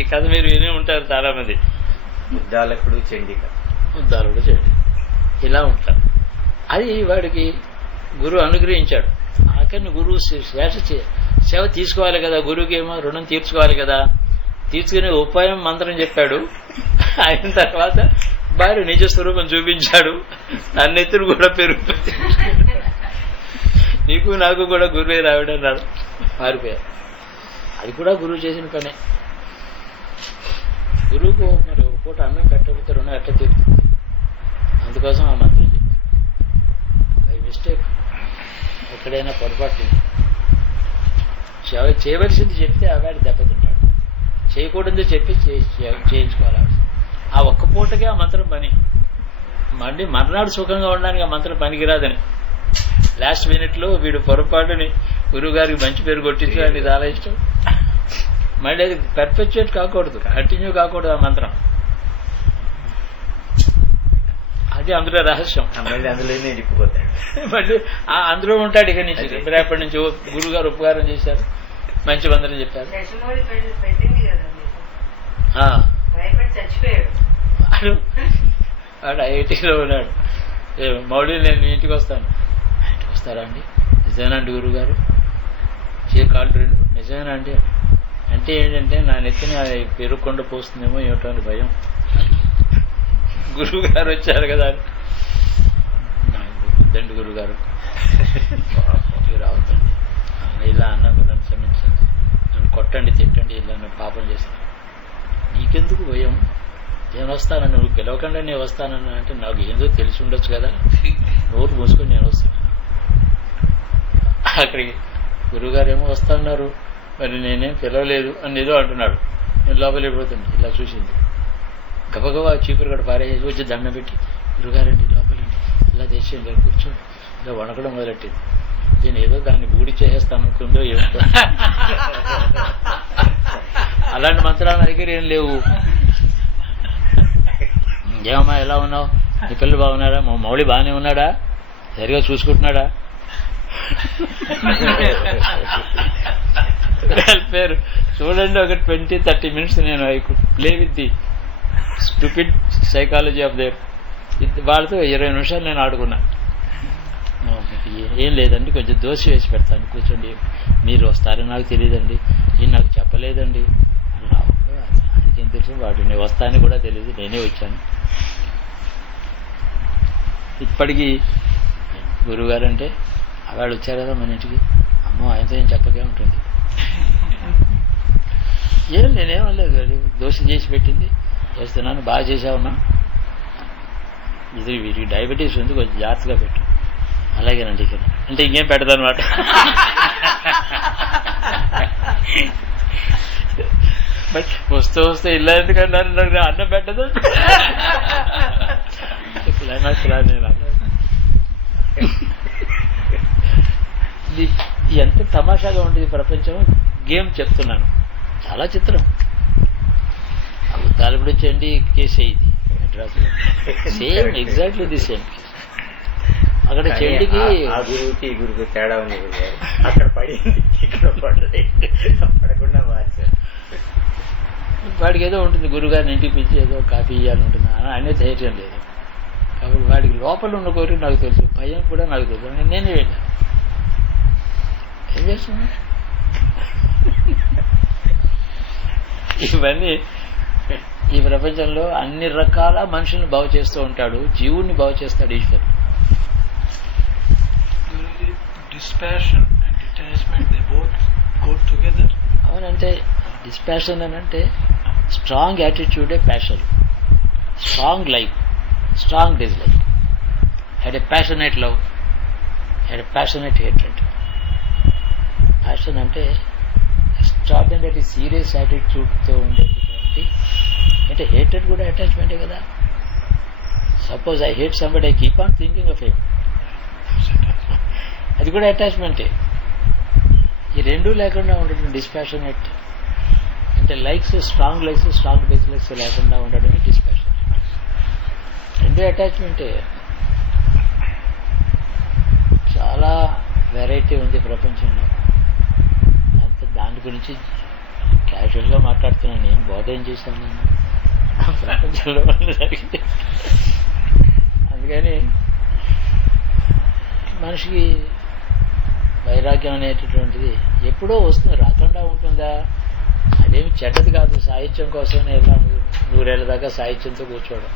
ఈ కథ మీరు వినే ఉంటారు చాలా మంది. ముద్దాలకుడు చండిక, ముద్దాలుడు చెండి ఇలా ఉంటారు. అది వాడికి గురువు అనుగ్రహించాడు. ఆఖరిని గురువు సేవ తీసుకోవాలి కదా, గురువుకి ఏమో రుణం తీర్చుకోవాలి కదా, తీర్చుకునే ఉపాయం మంత్రం చెప్పాడు. అయిన తర్వాత భార్య నిజ స్వరూపం చూపించాడు, అన్నెత్తులు కూడా పెరుగుతుంది, నీకు నాకు కూడా గురువే రావిడన్నాడు, మారిపోయారు. అది కూడా గురువు చేసిన పనే. గురువుకు మరి ఒక పూట అన్నం పెట్టకపోతే రుణం ఎట్లా తీరుతుంది, అందుకోసం ఆ మంత్రం చెప్పారు. బై మిస్టేక్ ఎక్కడైనా పొరపాటు చేయవలసింది చెప్తే ఆవిడ దెబ్బతింటాడు, చేయకూడదు చెప్పి చేయించుకోవాలి. ఆ ఒక్క పూటకే ఆ మంత్రం పని, మళ్ళీ మర్నాడు సుఖంగా ఉండడానికి ఆ మంత్రం పనికిరాదని. లాస్ట్ మినిట్లో వీడు పొరపాటుని గురువు గారికి మంచి పేరు కొట్టించడానికి చాలా ఇష్టం, మళ్ళీ అది పర్పెచుయేట్ కాకూడదు, కంటిన్యూ కాకూడదు ఆ మంత్రం. అది అందులో రహస్యం. అందులోనే నిండిపోతాడు, మళ్ళీ అందులో ఉంటాడు. ఇక నుంచి రేపటి నుంచి గురువు గారు ఉపకారం చేశారు, మంచి మంత్రం చెప్పారు. వాడు ఐఐటీలో ఉన్నాడు. మౌళి నేను మీ ఇంటికి వస్తాను, ఇంటికి వస్తారా అండి, నిజమేనండి గురువు గారు, కాళ్ళు 2 నిజమేనా అండి అంటే ఏంటంటే నా నెత్తిని పెరుగుకుండా పోస్తుందేమో ఏమిటో అని భయం. గురువు గారు వచ్చారు కదా వద్దండి గురువు గారు రావద్దండి, ఇలా అన్నందుకు నన్ను క్షమించండి, నన్ను కొట్టండి తిట్టండి, ఇలా నన్ను పాపం చేశాను, నీకెందుకు భయం, నేను వస్తానని నువ్వు పిలవకుండా నేను వస్తానన్నా అంటే నాకు ఏందో తెలిసి ఉండొచ్చు కదా, నోరు మూసుకొని నేను వస్తాను. అక్కడికి గురువుగారు ఏమో వస్తున్నారు, మరి నేనేం పిలవలేదు అని ఏదో అంటున్నాడు. నేను లోపలికి వెళ్ళిపోతుంది, ఇలా చూసింది, గబగబా చీపురు కూడా పారేసి వచ్చి దండం పెట్టి, గురుగారండి లోపలండి, ఇలా తెచ్చింది, కూర్చోండి, ఇలా వణకడం మొదలెట్టింది. నేను ఏదో దాన్ని బూడి చేసేస్తాను అనుకుందో ఏమిటో. అలాంటి మంత్రాల దగ్గర ఏం లేవు. ఏమమ్మా ఎలా ఉన్నావు, నీ పిల్లలు బాగున్నారా, మా మౌళి బాగానే ఉన్నాడా, సరిగా చూసుకుంటున్నాడా, పేరు చూడండి. ఒక 20-30 minutes నేను I could play with the stupid psychology of their. వాళ్ళతో 20 నిమిషాలు నేను ఆడుకున్నా. మీకు ఏం లేదండి, కొంచెం దోశ వేసి పెడతాను, కూర్చోండి. మీరు వస్తారని నాకు తెలియదండి, ఈయన నాకు చెప్పలేదండి. ఆయనకేం తెలుసు, వాడు నేను వస్తానని కూడా తెలియదు, నేనే వచ్చాను. ఇప్పటికీ గురువుగారు అంటే ఆవిడ వచ్చారు కదా మన ఇంటికి, అమ్మో ఆయనతో ఏం చెప్పకే ఉంటుంది. ఏం నేనేమనలేదు, దోశ చేసి పెట్టింది, చేస్తున్నాను, బాగా చేసావమ్మా, ఇది వీరికి డయాబెటీస్ ఉంది, కొంచెం జాగ్రత్తగా పెట్టు. అలాగేనండి ఇక్కడ అంటే ఇంకేం పెడతానమాట. వస్తూ వస్తే ఇలా ఎందుకన్నారు, నాకు అన్నం పెట్టదు. క్లైమాక్స్ రా నేను అన్న. ఇది ఎంత తమాషాగా ఉండేది ప్రపంచం. గేమ్ చెప్తున్నాను, చాలా చిత్రం. తాలిపుడు వచ్చేయండి కేసే, ఇది మెడ్రాస్లో same, exactly the same case. అక్కడ చెండికి ఆ గురువుకి గురువు తేడా ఉంది. అక్కడ పడింది, ఇక్కడ పడకుండా మార్చారు. వాడికి ఏదో ఉంటుంది, గురుగారిని ఇంటికి పిలిచి ఏదో కాఫీ ఇవ్వాలని ఉంటుంది, అనే ధైర్యం లేదు. కాబట్టి వాడికి లోపల ఉన్న కోరిక నాకు తెలుసు, భయం కూడా నాకు తెలుసు. నేనే వెళ్ళాను. ఏం చేస్తున్నా, ఇవన్నీ ఈ ప్రపంచంలో అన్ని రకాల మనుషుల్ని బాగు చేస్తూ ఉంటాడు, జీవుణ్ణి బాగు చేస్తాడు ఈశ్వరుడు. Dispassion and detachment, they both go together. అవునంటే డిస్పాషన్ అని అంటే స్ట్రాంగ్ యాటిట్యూడే passion, strong like, strong dislike, had a passionate love, had a passionate hatred. Passion అంటే ఎక్స్ట్రాడినరీ సీరియస్ యాటిట్యూడ్తో ఉండేటటువంటి, అంటే హేట్రెడ్ కూడా అటాచ్మెంటే కదా. Suppose I hate somebody, I keep on thinking of him, అది కూడా అటాచ్మెంటే. ఈ రెండూ లేకుండా ఉండడం డిస్పాషనేట్ అంటే, likes, strong likes, strong dislikes లేకుండా ఉండడమే డిస్పాషనేట్. రెండూ అటాచ్మెంటే. చాలా వెరైటీ ఉంది ప్రపంచంలో. అంత దాని గురించి క్యాజువల్గా మాట్లాడుతున్నాను, ఏం బోధ ఏం చేశాను నేను ప్రపంచంలో జరిగింది. అందుకని మనిషికి వైరాగ్యం అనేటటువంటిది ఎప్పుడో వస్తుంది, రాకుండా ఉంటుందా? అదేమి చెడ్డది కాదు. సాహిత్యం కోసమే ఎలా 100 ఏళ్ల దాకా సాహిత్యంతో కూర్చోవడం.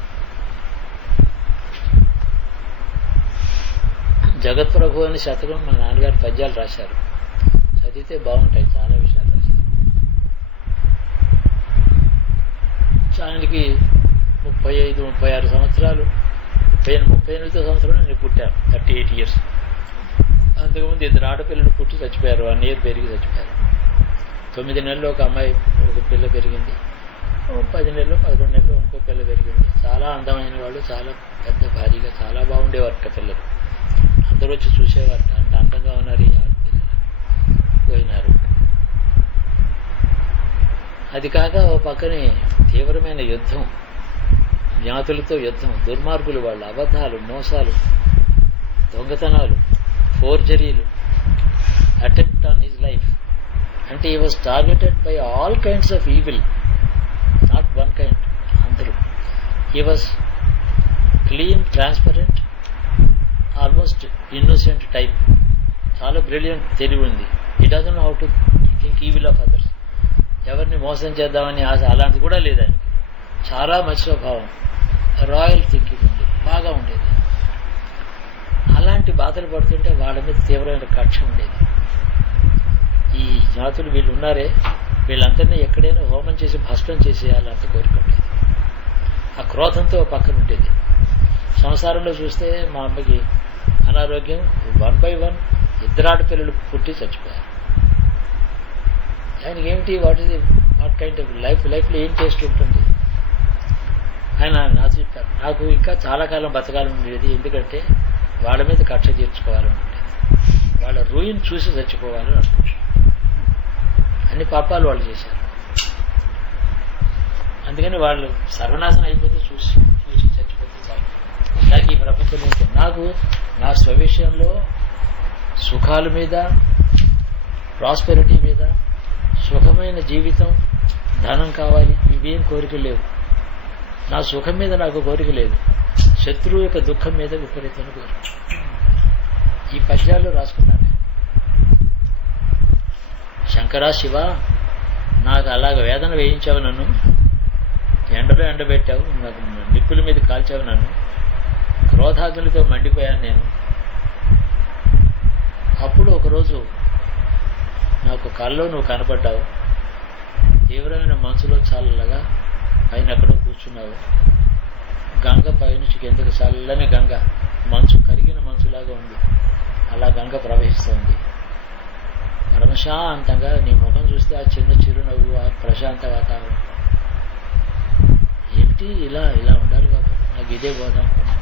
జగత్ప్రభు అని శతకం మా నాన్నగారు పద్యాలు రాశారు, చదివితే బాగుంటాయి, చాలా విషయాలు రాశారు. ఆయనకి 35-36 సంవత్సరాలు, 38 సంవత్సరాలు నేను పుట్టాను, 38 years. అంతకుముందు 2 ఆడపిల్లలు పుట్టి చచ్చిపోయారు, 1 year పెరిగి చచ్చిపోయారు. 9 నెలల్లో ఒక అమ్మాయి, ఒక పిల్ల పెరిగింది. 10 నెలలు 11 నెలలు ఇంకో పిల్ల పెరిగింది. చాలా అందమైన వాళ్ళు, చాలా పెద్ద భారీగా, చాలా బాగుండేవారట పిల్లలు. అందరూ వచ్చి చూసేవారట, అంత అందంగా ఉన్నారు ఈ ఆడపిల్లలు, పోయినారు. అది కాక ఓ పక్కనే తీవ్రమైన యుద్ధం, జ్ఞాతులతో యుద్ధం, దుర్మార్గులు వాళ్ళు, అబద్ధాలు, మోసాలు, దొంగతనాలు, ఫోర్జరీలు, అటెంప్ట్ ఆన్ హిజ్ లైఫ్. అంటే he was targeted by all kinds of evil, not one kind, అందరూ. He was clean, transparent, almost innocent type. చాలా బ్రిలియంట్ తెలివి ఉంది. He doesn't know how to think evil of others. ఎవరిని మోసం చేద్దామని ఆశ అలాంటిది కూడా లేదని. చాలా మంచి స్వభావం, రాయల్ థింకింగ్ ఉంది, బాగా ఉండేది. అలాంటి బాధలు పడుతుంటే వాళ్ళ మీద తీవ్రమైన కక్ష ఉండేది. ఈ జాతులు వీళ్ళు ఉన్నారే, వీళ్ళందరినీ ఎక్కడైనా హోమం చేసి భస్మం చేసేయాలంత కోరిక ఉండేది. ఆ క్రోధంతో పక్కన ఉండేది. సంసారంలో చూస్తే మా అమ్మకి అనారోగ్యం, 1 by 1 2 ఆడపిల్లలు పుట్టి చచ్చిపోయారు. ఆయనకి ఏమిటి, వాట్ కైండ్ ఆఫ్ లైఫ్లో ఏం టేస్ట్ ఉంటుంది? ఆయన నాకు చెప్పారు, నాకు ఇంకా చాలా కాలం బతకాలని ఉండేది, ఎందుకంటే వాళ్ళ మీద కక్ష తీర్చుకోవాలని ఉండేది, వాళ్ళ రూయిన్ చూసి చచ్చిపోవాలని అనుకుంటున్నాను. అన్ని పాపాలు వాళ్ళు చేశారు, అందుకని వాళ్ళు సర్వనాశనం అయిపోతే చూసి చచ్చిపోతే చాలు. నాకు ఈ ప్రపంచంలో నాకు నా స్వవిషయంలో సుఖాల మీద, ప్రాస్పెరిటీ మీద, సుఖమైన జీవితం, ధనం కావాలి, ఇవేం కోరికలు లేవు. నా సుఖం మీద నాకు కోరిక లేదు, శత్రువు యొక్క దుఃఖం మీద విపరీతమైన కోరిక. ఈ పద్యాలు రాసుకున్నాను. శంకరా శివ, నాకు అలాగ వేదన వేయించావు, నన్ను ఎండలో ఎండబెట్టావు, నాకు నిప్పుల మీద కాల్చావు, నన్ను క్రోధాగ్నితో మండిపోయాను నేను. అప్పుడు ఒకరోజు నాకు కల్లో నువ్వు కనపడ్డావు. తీవ్రమైన మనసులో చల్లగా పైన ఎక్కడో కూర్చున్నావు. గంగ పైనుంచి కిందకు చల్లని గంగ, మంచు కరిగిన మంచులాగా ఉంది. అలా గంగ ప్రవహిస్తుంది. పరమశాంతంగా నీ ముఖం చూస్తే ఆ చిన్న చిరునవ్వు, ఆ ప్రశాంత వాతావరణం. ఏమిటి ఇలా ఇలా ఉండాలి కాబట్టి నాకు ఇదే బోధ అనుకున్నాను.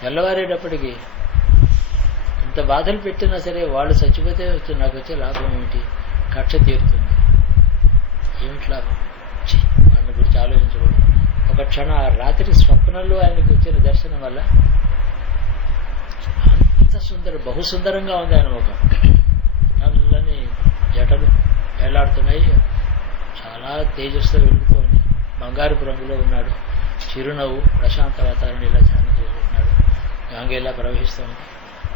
తెల్లవారేటప్పటికి ఇంత బాధలు పెట్టినా సరే వాళ్ళు చచ్చిపోతే నాకు వచ్చే లాభం ఏమిటి? కక్ష తీరుతుంది. ఏమిటి లాభం? వాళ్ళని గురించి ఆలోచించకూడదు. ఒక క్షణం ఆ రాత్రి స్వప్నంలో ఆయనకు వచ్చిన దర్శనం వల్ల అంత బహు సుందరంగా ఉంది ఆయన ముఖం. నల్లని జటలు వేలాడుతున్నాయి, చాలా తేజస్సుతో వెలుగుతోంది. బంగారపు రంగులో ఉన్నాడు. చిరునవ్వు, ప్రశాంత వాతావరణం ఇలా ధ్యానం చేసుకుంటున్నాడు. గంగ ఇలా ప్రవహిస్తోంది.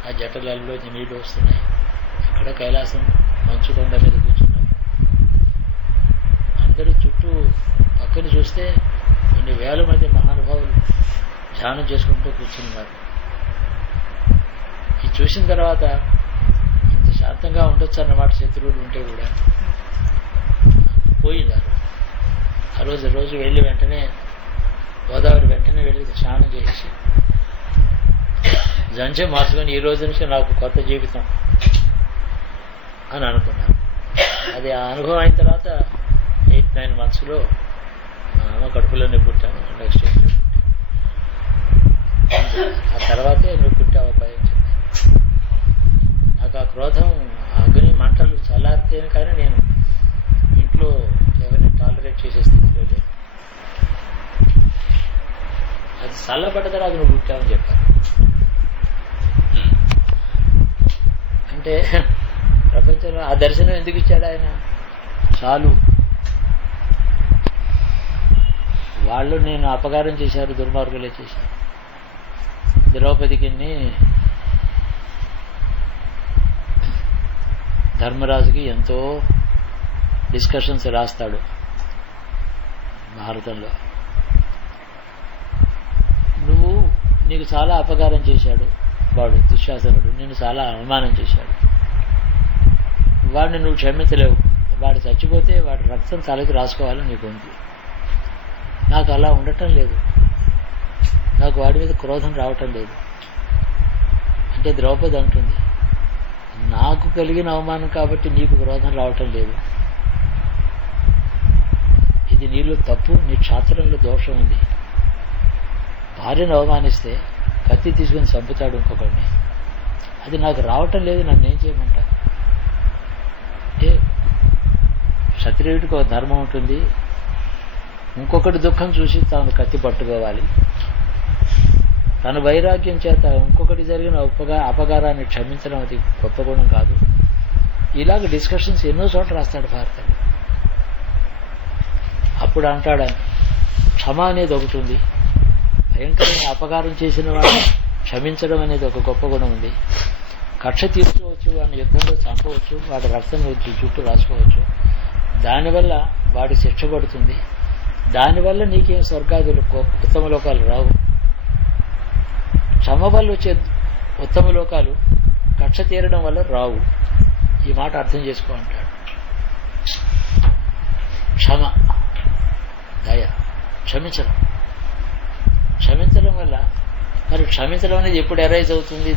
ఆ జటలలో నీళ్లు వస్తున్నాయి. అక్కడ కైలాసం మంచు కొండ మీద కూర్చున్నాం. అందరూ చుట్టూ పక్కన చూస్తే కొన్ని వేల మంది మహానుభావులు ధ్యానం చేసుకుంటూ కూర్చున్నారు. ఇది చూసిన తర్వాత ఇంత శాంతంగా ఉండొచ్చు అన్నమాట. శత్రువులు ఉంటే కూడా పోయింది ఆ రోజు వెళ్ళి వెంటనే గోదావరి వెంటనే వెళ్ళి స్నానం చేసి జంజం మార్చుకొని ఈ రోజు నుంచి నాకు కొత్త జీవితం అని అనుకున్నాను. అది ఆ అనుభవం అయిన తర్వాత 8-9 monthsలో మా అమ్మ కడుపులోనే పుట్టాను. నెక్స్ట్ ఆ తర్వాతే నువ్వు పుట్టావు అబ్బాయి అని చెప్పాను. నాకు ఆ క్రోధం, అగ్ని మంటలు చల్లారితేనే కానీ నేను ఇంట్లో ఎవరిని టాలరేట్ చేసే స్థితిలో లేదు. అది చల్లబడ్డ తర్వాత నువ్వు పుట్టావని చెప్పాను. అంటే ప్రపంచంలో ఆ దర్శనం ఎందుకు ఇచ్చాడు ఆయన? చాలు, వాళ్ళు నేను అపకారం చేశారు, దుర్మార్గులే చేశారు. ద్రౌపదికి ధర్మరాజుకి ఎంతో డిస్కషన్స్ రాస్తాడు భారతంలో. నీకు చాలా అపకారం చేశాడు వాడు, దుశ్శాసనుడు నిన్ను చాలా అవమానం చేశాడు. వాడిని నువ్వు క్షమించలేవు. వాడు చచ్చిపోతే వాడి రక్తం తలకి రాసుకోవాలని నీకు ఉంది. నాకు అలా ఉండటం లేదు. నాకు వాడి మీద క్రోధం రావటం లేదు. అంటే ద్రౌపది అంటుంది, నాకు కలిగిన అవమానం కాబట్టి నీకు క్రోధం రావటం లేదు. ఇది నీలో తప్పు, నీ క్షాత్రంలో దోషం ఉంది. భార్యను అవమానిస్తే కత్తి తీసుకుని చంపుతాడు ఇంకొకడిని. అది నాకు రావటం లేదు, నన్ను ఏం చేయమంటా? అంటే క్షత్రియుడికి ఒక ధర్మం ఉంటుంది. ఇంకొకటి దుఃఖం చూసి తాను కత్తి పట్టుకోవాలి. తన వైరాగ్యం చేత ఇంకొకటి జరిగిన అపకారాన్ని క్షమించడం అది గొప్ప గుణం కాదు. ఇలాగ డిస్కషన్స్ ఎన్నో చోట్ల రాస్తాడు భారతంలో. అప్పుడు అంటాడు, క్షమ అనేది ఒకటి ఉంది. భయంకరమైన అపకారం చేసిన వాడిని క్షమించడం అనేది ఒక గొప్ప గుణం ఉంది. కక్ష తీసుకోవచ్చు, వాడిని యుద్ధంలో చంపవచ్చు, వాడి రక్తం జుట్టు రాసుకోవచ్చు. దానివల్ల వాడి శిక్ష పడుతుంది. దానివల్ల నీకేం స్వర్గాదులు ఉత్తమ లోకాలు రావు. క్షమ వల్ల వచ్చే ఉత్తమ లోకాలు కక్ష తీరడం వల్ల రావు. ఈ మాట అర్థం చేసుకో అంటాడు. క్షమ, దయ, క్షమించడం. క్షమించడం వల్ల మరి క్షమించడం అనేది ఎప్పుడు ఎరైజ్ అవుతుంది?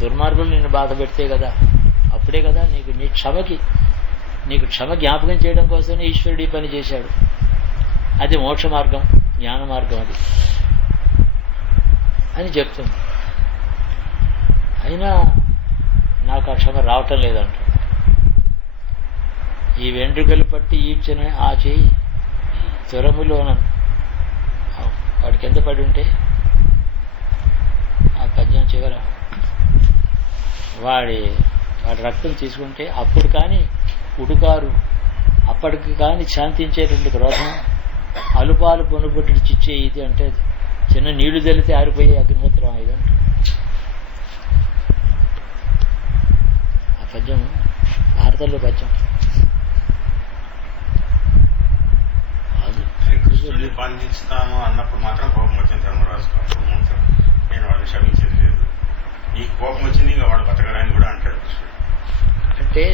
దుర్మార్గులు నిన్ను బాధ పెడితే కదా, అప్పుడే కదా నీకు క్షమ జ్ఞాపకం చేయడం కోసమే ఈశ్వరుడు ఈ పని చేశాడు. అది మోక్ష మార్గం, జ్ఞాన మార్గం అది అని చెప్తుంది. అయినా నాకు ఆ క్షమ రావటం లేదంట. ఈ వెంట్రుకలు పట్టి ఈడ్చిన ఆ చేయి త్వరములోన వాడి కింద పడి ఉంటే ఆ పద్యం చివర వాడి రక్తం తీసుకుంటే అప్పుడు కానీ ఉడుకారు, అప్పటికి కానీ శాంతించేటువంటి క్రోధం అలుపాలు పొనుపుట్టి చిచ్చే ఇది అంటే చిన్న నీళ్లు తెలితే ఆరిపోయే అగ్నిహోత్రం ఇది అంట. పద్యం భారతంలో పద్యం అది కృష్ణుని బంధిస్తాను అన్నప్పుడు మాత్రం కోపం వచ్చింది ధర్మరాజుకు. అప్పుడు మాత్రం నేను వాళ్ళని క్షమించేది లేదు, ఈ కోపం వచ్చింది ఇంకా వాడు బతకడానికి కూడా అంటాడు కృష్ణుడు. అంటే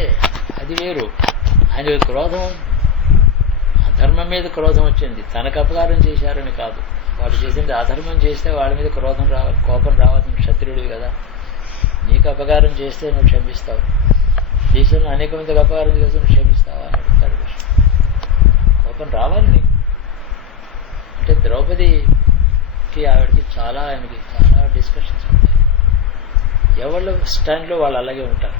అది వేరు. ఆయన క్రోధం అధర్మం మీద క్రోధం వచ్చింది, తనకు అపకారం చేశారని కాదు. వాడు చేసింది అధర్మం చేస్తే వాళ్ళ మీద క్రోధం రావాలి, కోపం రావాలి. క్షత్రియుడివి కదా, నీకు అపకారం చేస్తే నువ్వు క్షమిస్తావు, దేశంలో అనేక మందికి అపకారం చేస్తే నువ్వు క్షమిస్తావా అని అడుగుతాడు కృష్ణుడు. కోపం రావాలి నీకు. అంటే ద్రౌపదికి ఆవిడకి ఆయనకి చాలా డిస్కషన్స్ ఉంటాయి. ఎవళ్ళ స్టాండ్లో వాళ్ళు అలాగే ఉంటారు.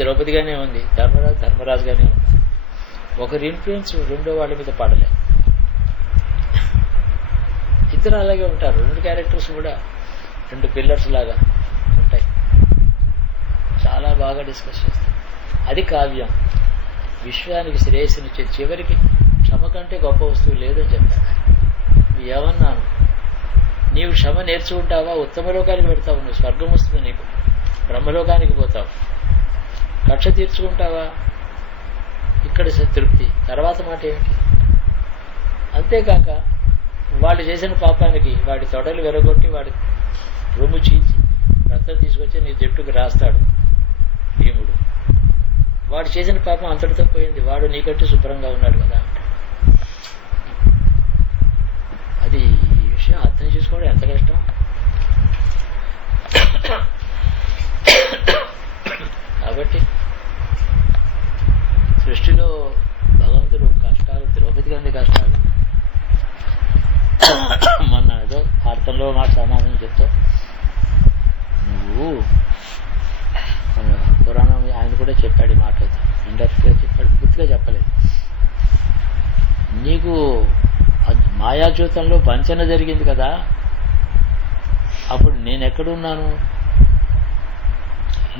ద్రౌపదిగానే ఉంది, ధర్మరాజుగానే ఉంది. ఒకరి ఇన్ఫ్లుయెన్స్ రెండో వాళ్ళ మీద పడలే. ఇద్దరు అలాగే ఉంటారు. రెండు క్యారెక్టర్స్ కూడా రెండు పిల్లర్స్ లాగా ఉంటాయి. చాలా బాగా డిస్కస్ చేస్తారు. అది కావ్యం. విశ్వానికి శ్రేయస్సునిచ్చే చివరికి క్షమ కంటే గొప్ప వస్తువు లేదని చెప్పాను. నువ్వు ఏమన్నాను, నీవు క్షమ నేర్చుకుంటావా ఉత్తమలోకానికి పెడతావు, నువ్వు స్వర్గం వస్తుంది నీకు, బ్రహ్మలోకానికి పోతావు. కక్ష తీర్చుకుంటావా, ఇక్కడ తృప్తి, తర్వాత మాట ఏమిటి. అంతేకాక వాళ్ళు చేసిన పాపానికి వాడి తొడలు విరగొట్టి వాడి రొమ్ము చీల్చి రక్తం తీసుకొచ్చి నీ జట్టుకు రాస్తాడు భీముడు. వాడు చేసిన పాపం అంతటితో పోయింది, వాడు నీకంటే శుభ్రంగా ఉన్నాడు కదా. అది ఈ విషయం అర్థం చేసుకోవడం ఎంత కష్టం. కాబట్టి సృష్టిలో భగవంతుడు కష్టాలు, ద్రౌపదికి అంది కష్టాలు. మొన్న ఏదో వార్తల్లో మాట సమాధానం చెప్తావు నువ్వు. పురాణం ఆయన కూడా చెప్పాడు ఈ మాట, ఇండైరెక్ట్గా చెప్పాడు, పూర్తిగా చెప్పలేదు. నీకు మాయాజూతంలో వంచన జరిగింది కదా, అప్పుడు నేను ఎక్కడున్నాను,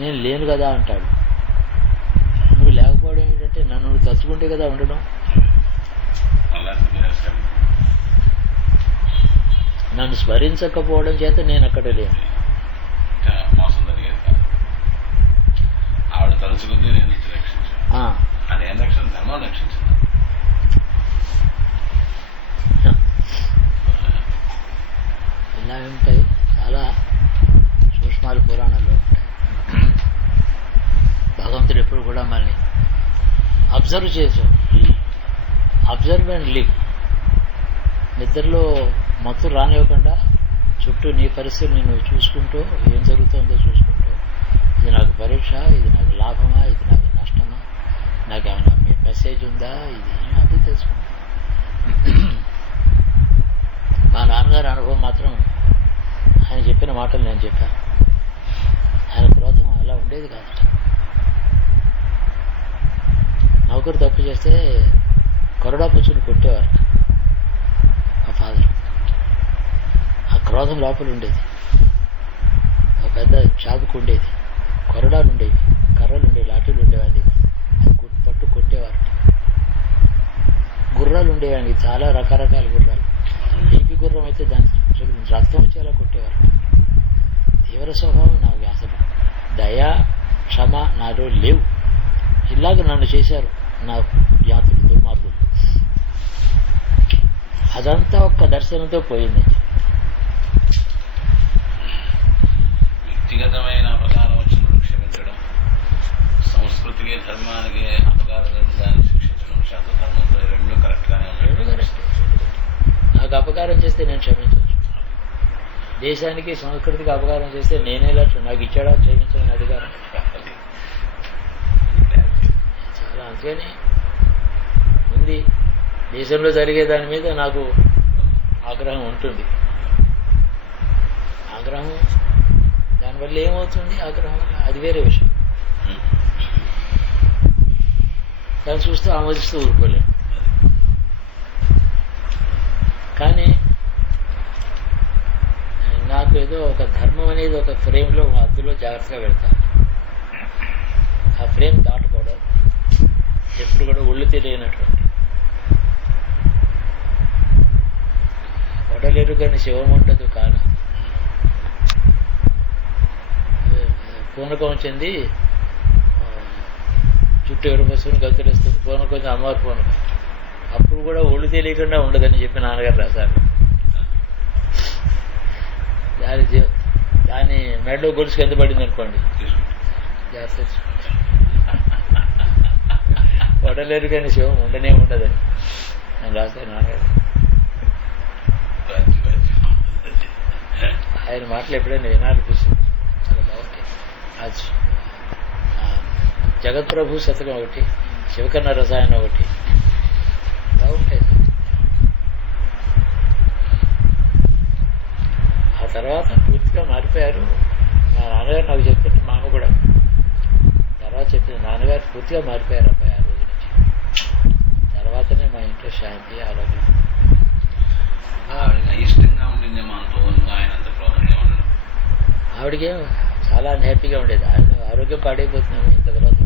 నేను లేను కదా అంటాడు. నువ్వు లేకపోవడం ఏంటంటే నన్ను నువ్వు తలుచుకుంటే కదా ఉండడం. నన్ను స్మరించకపోవడం చేత నేను అక్కడ లేను. మోసం జరిగేది కాదు, ఆవిడ తలుచుకుంది, నేను రక్షించాను. నేను రక్షణ, ధర్మం రక్షించింది. ఇలా ఉంటాయి, చాలా సూక్ష్మాలు పురాణాల్లో ఉంటాయి. భగవంతుడు ఎప్పుడు కూడా మనల్ని అబ్జర్వ్ చేసావు, అబ్జర్వ్ అండ్ లివ్. నిద్రలో మత్తు రానివ్వకుండా చుట్టూ నీ పరిస్థితిని నువ్వు చూసుకుంటూ, ఏం జరుగుతుందో చూసుకుంటూ, ఇది నాకు పరీక్ష, ఇది నాకు లాభమా, ఇది నాకు నష్టమా, నాకేమైనా మెసేజ్ ఉందా, ఇది అది తెలుసుకుంటా. మా నాన్నగారి అనుభవం మాత్రం, ఆయన చెప్పిన మాటలు నేను చెప్పాను. ఆయన క్రోధం అలా ఉండేది కాదు. నౌకరు తప్పు చేస్తే కొరడా పుచ్చుని కొట్టేవారు మా ఫాదర్. ఆ క్రోధం లోపల ఉండేది. ఒక పెద్ద చాకుకు ఉండేది, కొరడాలు ఉండేవి, కర్రలు ఉండేవి, లాఠీలు ఉండేవి. అది పట్టు కొట్టేవారు. గుర్రాలు ఉండేవి, ఆయనకి చాలా రకరకాల గుర్రాలు. బీపీ గుర్రం అయితే దాని రక్తం వచ్చేలా కొట్టేవారు. తీవ్ర స్వభావం నాకు అసలు దయ క్షమ నాలో లేవు. ఇలాగ నన్ను చేశారు నా జాతులు, దుర్మార్గులు. అదంతా ఒక్క దర్శనంతో పోయింది. వ్యక్తిగతమైన అపకారం వచ్చినప్పుడు క్షమించడం, సంస్కృతికి ధర్మానికి అపకారం దాన్ని శిక్షించడం, శాతధర్మంతో రెండు కరెక్ట్ గానే ఉన్నాయి. నాకు అపకారం చేస్తే నేను క్షమించవచ్చు. దేశానికి సంస్కృతికి అపకారం చేస్తే నేనేలా, నాకు ఇచ్చాడా క్షమించని అధికారం. చాలా అందుకని ఉంది. దేశంలో జరిగే దాని మీద నాకు ఆగ్రహం ఉంటుంది. ఆగ్రహం దానివల్ల ఏమవుతుంది, ఆగ్రహం వల్ల అది వేరే విషయం. దాన్ని చూస్తూ ఆమోదిస్తూ ఊరుకోలేను. కానీ నాకు ఏదో ఒక ధర్మం అనేది ఒక ఫ్రేమ్లో, అందులో జాగ్రత్తగా వెళ్తాను. ఆ ఫ్రేమ్ దాటకూడదు. ఎప్పుడు కూడా ఒళ్ళు తెలియనటువంటి ఒడలేరు కానీ శివం ఉండదు కాన. పూనకం వచ్చింది, చుట్టూ ఎవరిపోసుకుని గతులేస్తుంది, పూనకం వచ్చి అమ్మవారి పూనకం. అప్పుడు కూడా ఒళ్ళు తెలియకుండా ఉండదని చెప్పి నాన్నగారు రాశారు. దాని మెడలో గొలుసు కింద పడింది అనుకోండి, జాగ్రత్త పడలేరు కానీ శివం ఉండనే ఉండదని నేను రాశాను నాన్నగారు. ఆయన మాటలు ఎప్పుడైనా వినాలనిపిస్తుంది, చాలా బాగుంటాయి. అది జగత్ప్రభు శతకం ఒకటి, శివకర్ణ రసాయనం ఒకటి బాగుంటాయి. ఆ తర్వాత పూర్తిగా మారిపోయారు. మా నాన్నగారు నాకు చెప్తుంటే మా అమ్మ కూడా తర్వాత చెప్పింది, నాన్నగారు పూర్తిగా మారిపోయారు అబ్బాయి ఆ రోజు నుంచి. తర్వాతనే మా ఇంట్లో శాంతి, ఆరోగ్యం. ఇష్టంగా ఉండింది మనతో, ఆయన అంత క్లోజ్గా ఉండడం. ఆవిడకి చాలా అన్హ్యాపీగా ఉండేది. ఆయన ఆరోగ్యం పాడైపోతున్నాము ఇంత తర్వాత.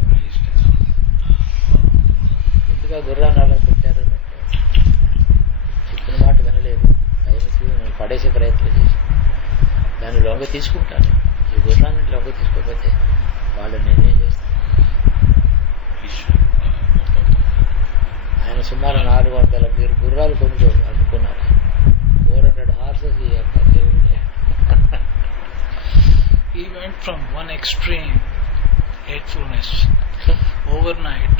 ఎందుకు గుర్రాన్ని అలా పెట్టారు, చెప్పిన మాట వినలేదు. నేను పడేసే ప్రయత్నం చేసి దాన్ని లొంగ తీసుకుంటాను. ఈ గుర్రాన్ని లొంగ తీసుకోకపోతే వాళ్ళు నేనేం చేస్తాను. ఆయన సుమారు 400 గుర్రాలు అనుకున్నారు. 400 horses. He went from one extreme, hatefulness, overnight,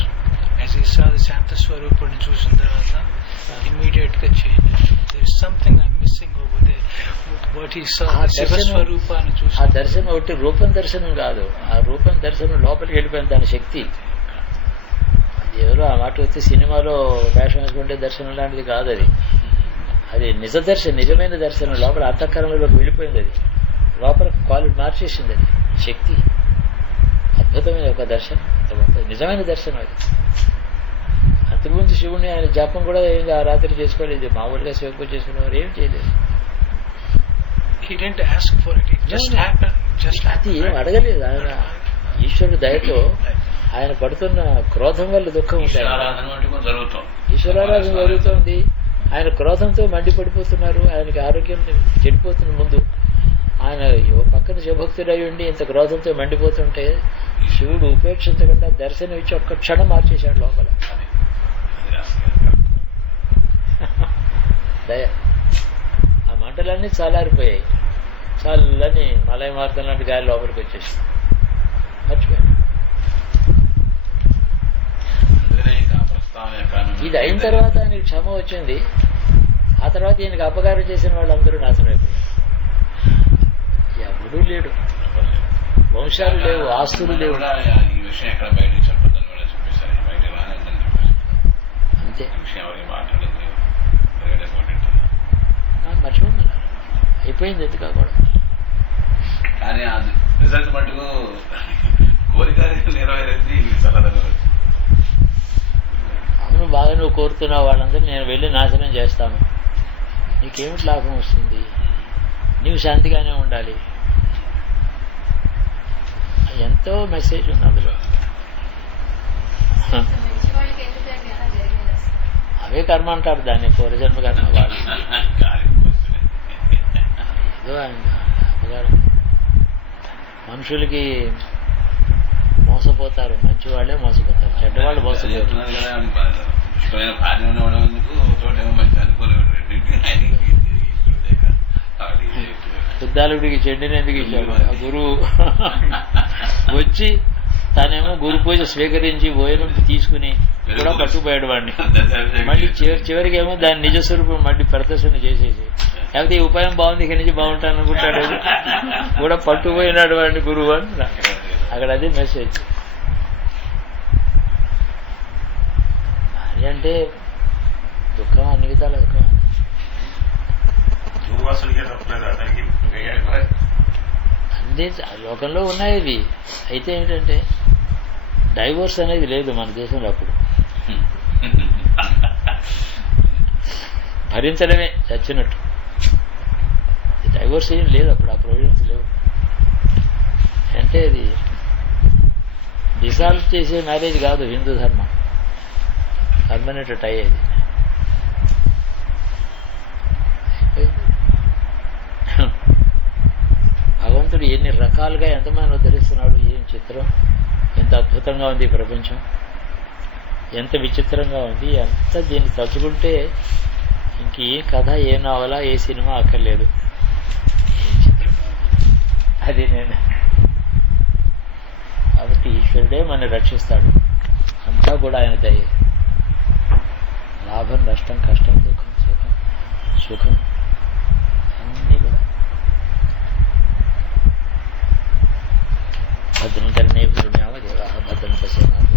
as he saw the Shanta Swarupani చూసిన తర్వాత immediate గా change. There is something I'm missing over there. What he saw, the Shiva Swarupaని చూసి, ఆ దర్శనం ఒకటి రూపం దర్శనం కాదు, ఆ రూపం దర్శనం లోపలికి వెళ్ళిపోయింది దాని శక్తి. అది ఎవరో ఆ మాట వచ్చి సినిమాలో వేషం వేసుకుంటే దర్శనం లాంటిది కాదు అది. అది నిజ దర్శనం, నిజమైన దర్శనం. లోపల అంతఃకరణలోకి వెళ్ళిపోయింది. అది లోపల క్వాలిటీ మార్చేసింది. అది శక్తి, అద్భుతమైన ఒక దర్శనం, నిజమైన దర్శనం అది. అంతకుముందు శివుడిని ఆయన జపం కూడా ఏం ఆ రాత్రి చేసుకోలేదు, మామూలుగా శివ పూజ చేసుకునేవారు, ఏం చేయలేదు. he didn't ask for it, it just happened. అది ఏం అడగలేదు. ఆయన ఈశ్వరుడు దయతో ఆయన పడుతున్న క్రోధం వల్ల దుఃఖం ఉంది. ఈశ్వరారాధన జరుగుతోంది, ఆయన క్రోధంతో మండిపడిపోతున్నారు, ఆయనకి ఆరోగ్యం చెడిపోతున్న ముందు. ఆయన పక్కన శివభక్తుడై ఉండి ఇంత క్రోధంతో మండిపోతుంటే శివుడు ఉపేక్షించకుండా దర్శనం ఇచ్చి ఒక్క క్షణం మార్చేశాడు లోపల. దయ. ఆ మంటలన్నీ చల్లారిపోయాయి. చల్లని మలయ మార్గం లాంటి గాలి లోపలికి వచ్చేసి మర్చిపోయాడు. ఇది అయిన తర్వాత ఆయనకి క్షమ వచ్చింది. ఆ తర్వాత ఈయనకి అపకారం చేసిన వాళ్ళందరూ నాశనం అయిపోయారు. ఎవడూ లేడు, వంశాలు లేవు, ఆస్తులు లేవు. అంతే మర్చిపోతున్నారు, అయిపోయింది. ఎందుకు కూడా కానీ రిజల్ట్ మటుకు కోరిక నెరవేరేది సరదాగా. అవును, బాగా నువ్వు కోరుతున్నావు వాళ్ళందరూ నేను వెళ్ళి నాశనం చేస్తాను, నీకేమిటి లాభం వస్తుంది, నీవు శాంతిగానే ఉండాలి. ఎంతో మెసేజ్ ఉంది అందులో. అవే కర్మ అంటారు దాన్ని, పూర్వజన్మ కర్మ. వాళ్ళు ఏదో ఆయన అపకారం. మనుషులకి మోసపోతారు, మంచి వాళ్ళే మోసపోతారు, చెడ్డవాళ్ళు మోసపోతారు. శుద్ధాలుడికి చెడ్డిని ఎందుకు ఇచ్చాడు? ఆ గురువు వచ్చి తానేమో గురు పూజ స్వీకరించి భోజనం తీసుకుని కూడా పట్టుకుపోయాడు వాడిని. మళ్ళీ చివరికి ఏమో దాని నిజస్వరూపం మళ్ళీ ప్రదర్శన చేసేసి, లేకపోతే ఈ ఉపాయం బాగుంది, ఇక్కడి నుంచి బాగుంటాను అనుకుంటాడు, కూడా పట్టుకుపోయినాడు వాడిని గురువు అని. అక్కడ అది మెసేజ్. అది అంటే దుఃఖం, అన్ని విధాల దుఃఖం. అన్ని లోకంలో ఉన్నాయి ఇవి. అయితే ఏంటంటే డైవోర్స్ అనేది లేదు మన దేశంలో. అప్పుడు భరించడమే చచ్చినట్టు. డైవోర్స్ ఏం లేదు అప్పుడు, ఆ ప్రొవిజన్స్ లేవు. అంటే అది డిసాల్వ్ చేసే మ్యారేజ్ కాదు హిందూ ధర్మం, పర్మనెంట్ అయ్యేది. భగవంతుడు ఎన్ని రకరకాలుగా ఎంతమంది ఉద్ధరిస్తున్నాడు. ఏం చిత్రం, ఎంత అద్భుతంగా ఉంది ఈ ప్రపంచం, ఎంత విచిత్రంగా ఉంది. ఎంత దీన్ని తలుచుకుంటే ఇంక ఏ కథ, ఏ నవల, ఏ సినిమా అక్కర్లేదు. ఏం చిత్రంగా ఉంది అది. నేను కాబట్టి ఈశ్వరుడే మన రక్షిస్తాడు. అంతా కూడా ఆయన దయ. లాభం, నష్టం, కష్టం, దుఃఖం, సుఖం అన్నీ కూడా. భద్రం కర్ణే భద్రం దేవా భద్రం పశ్యమాత్.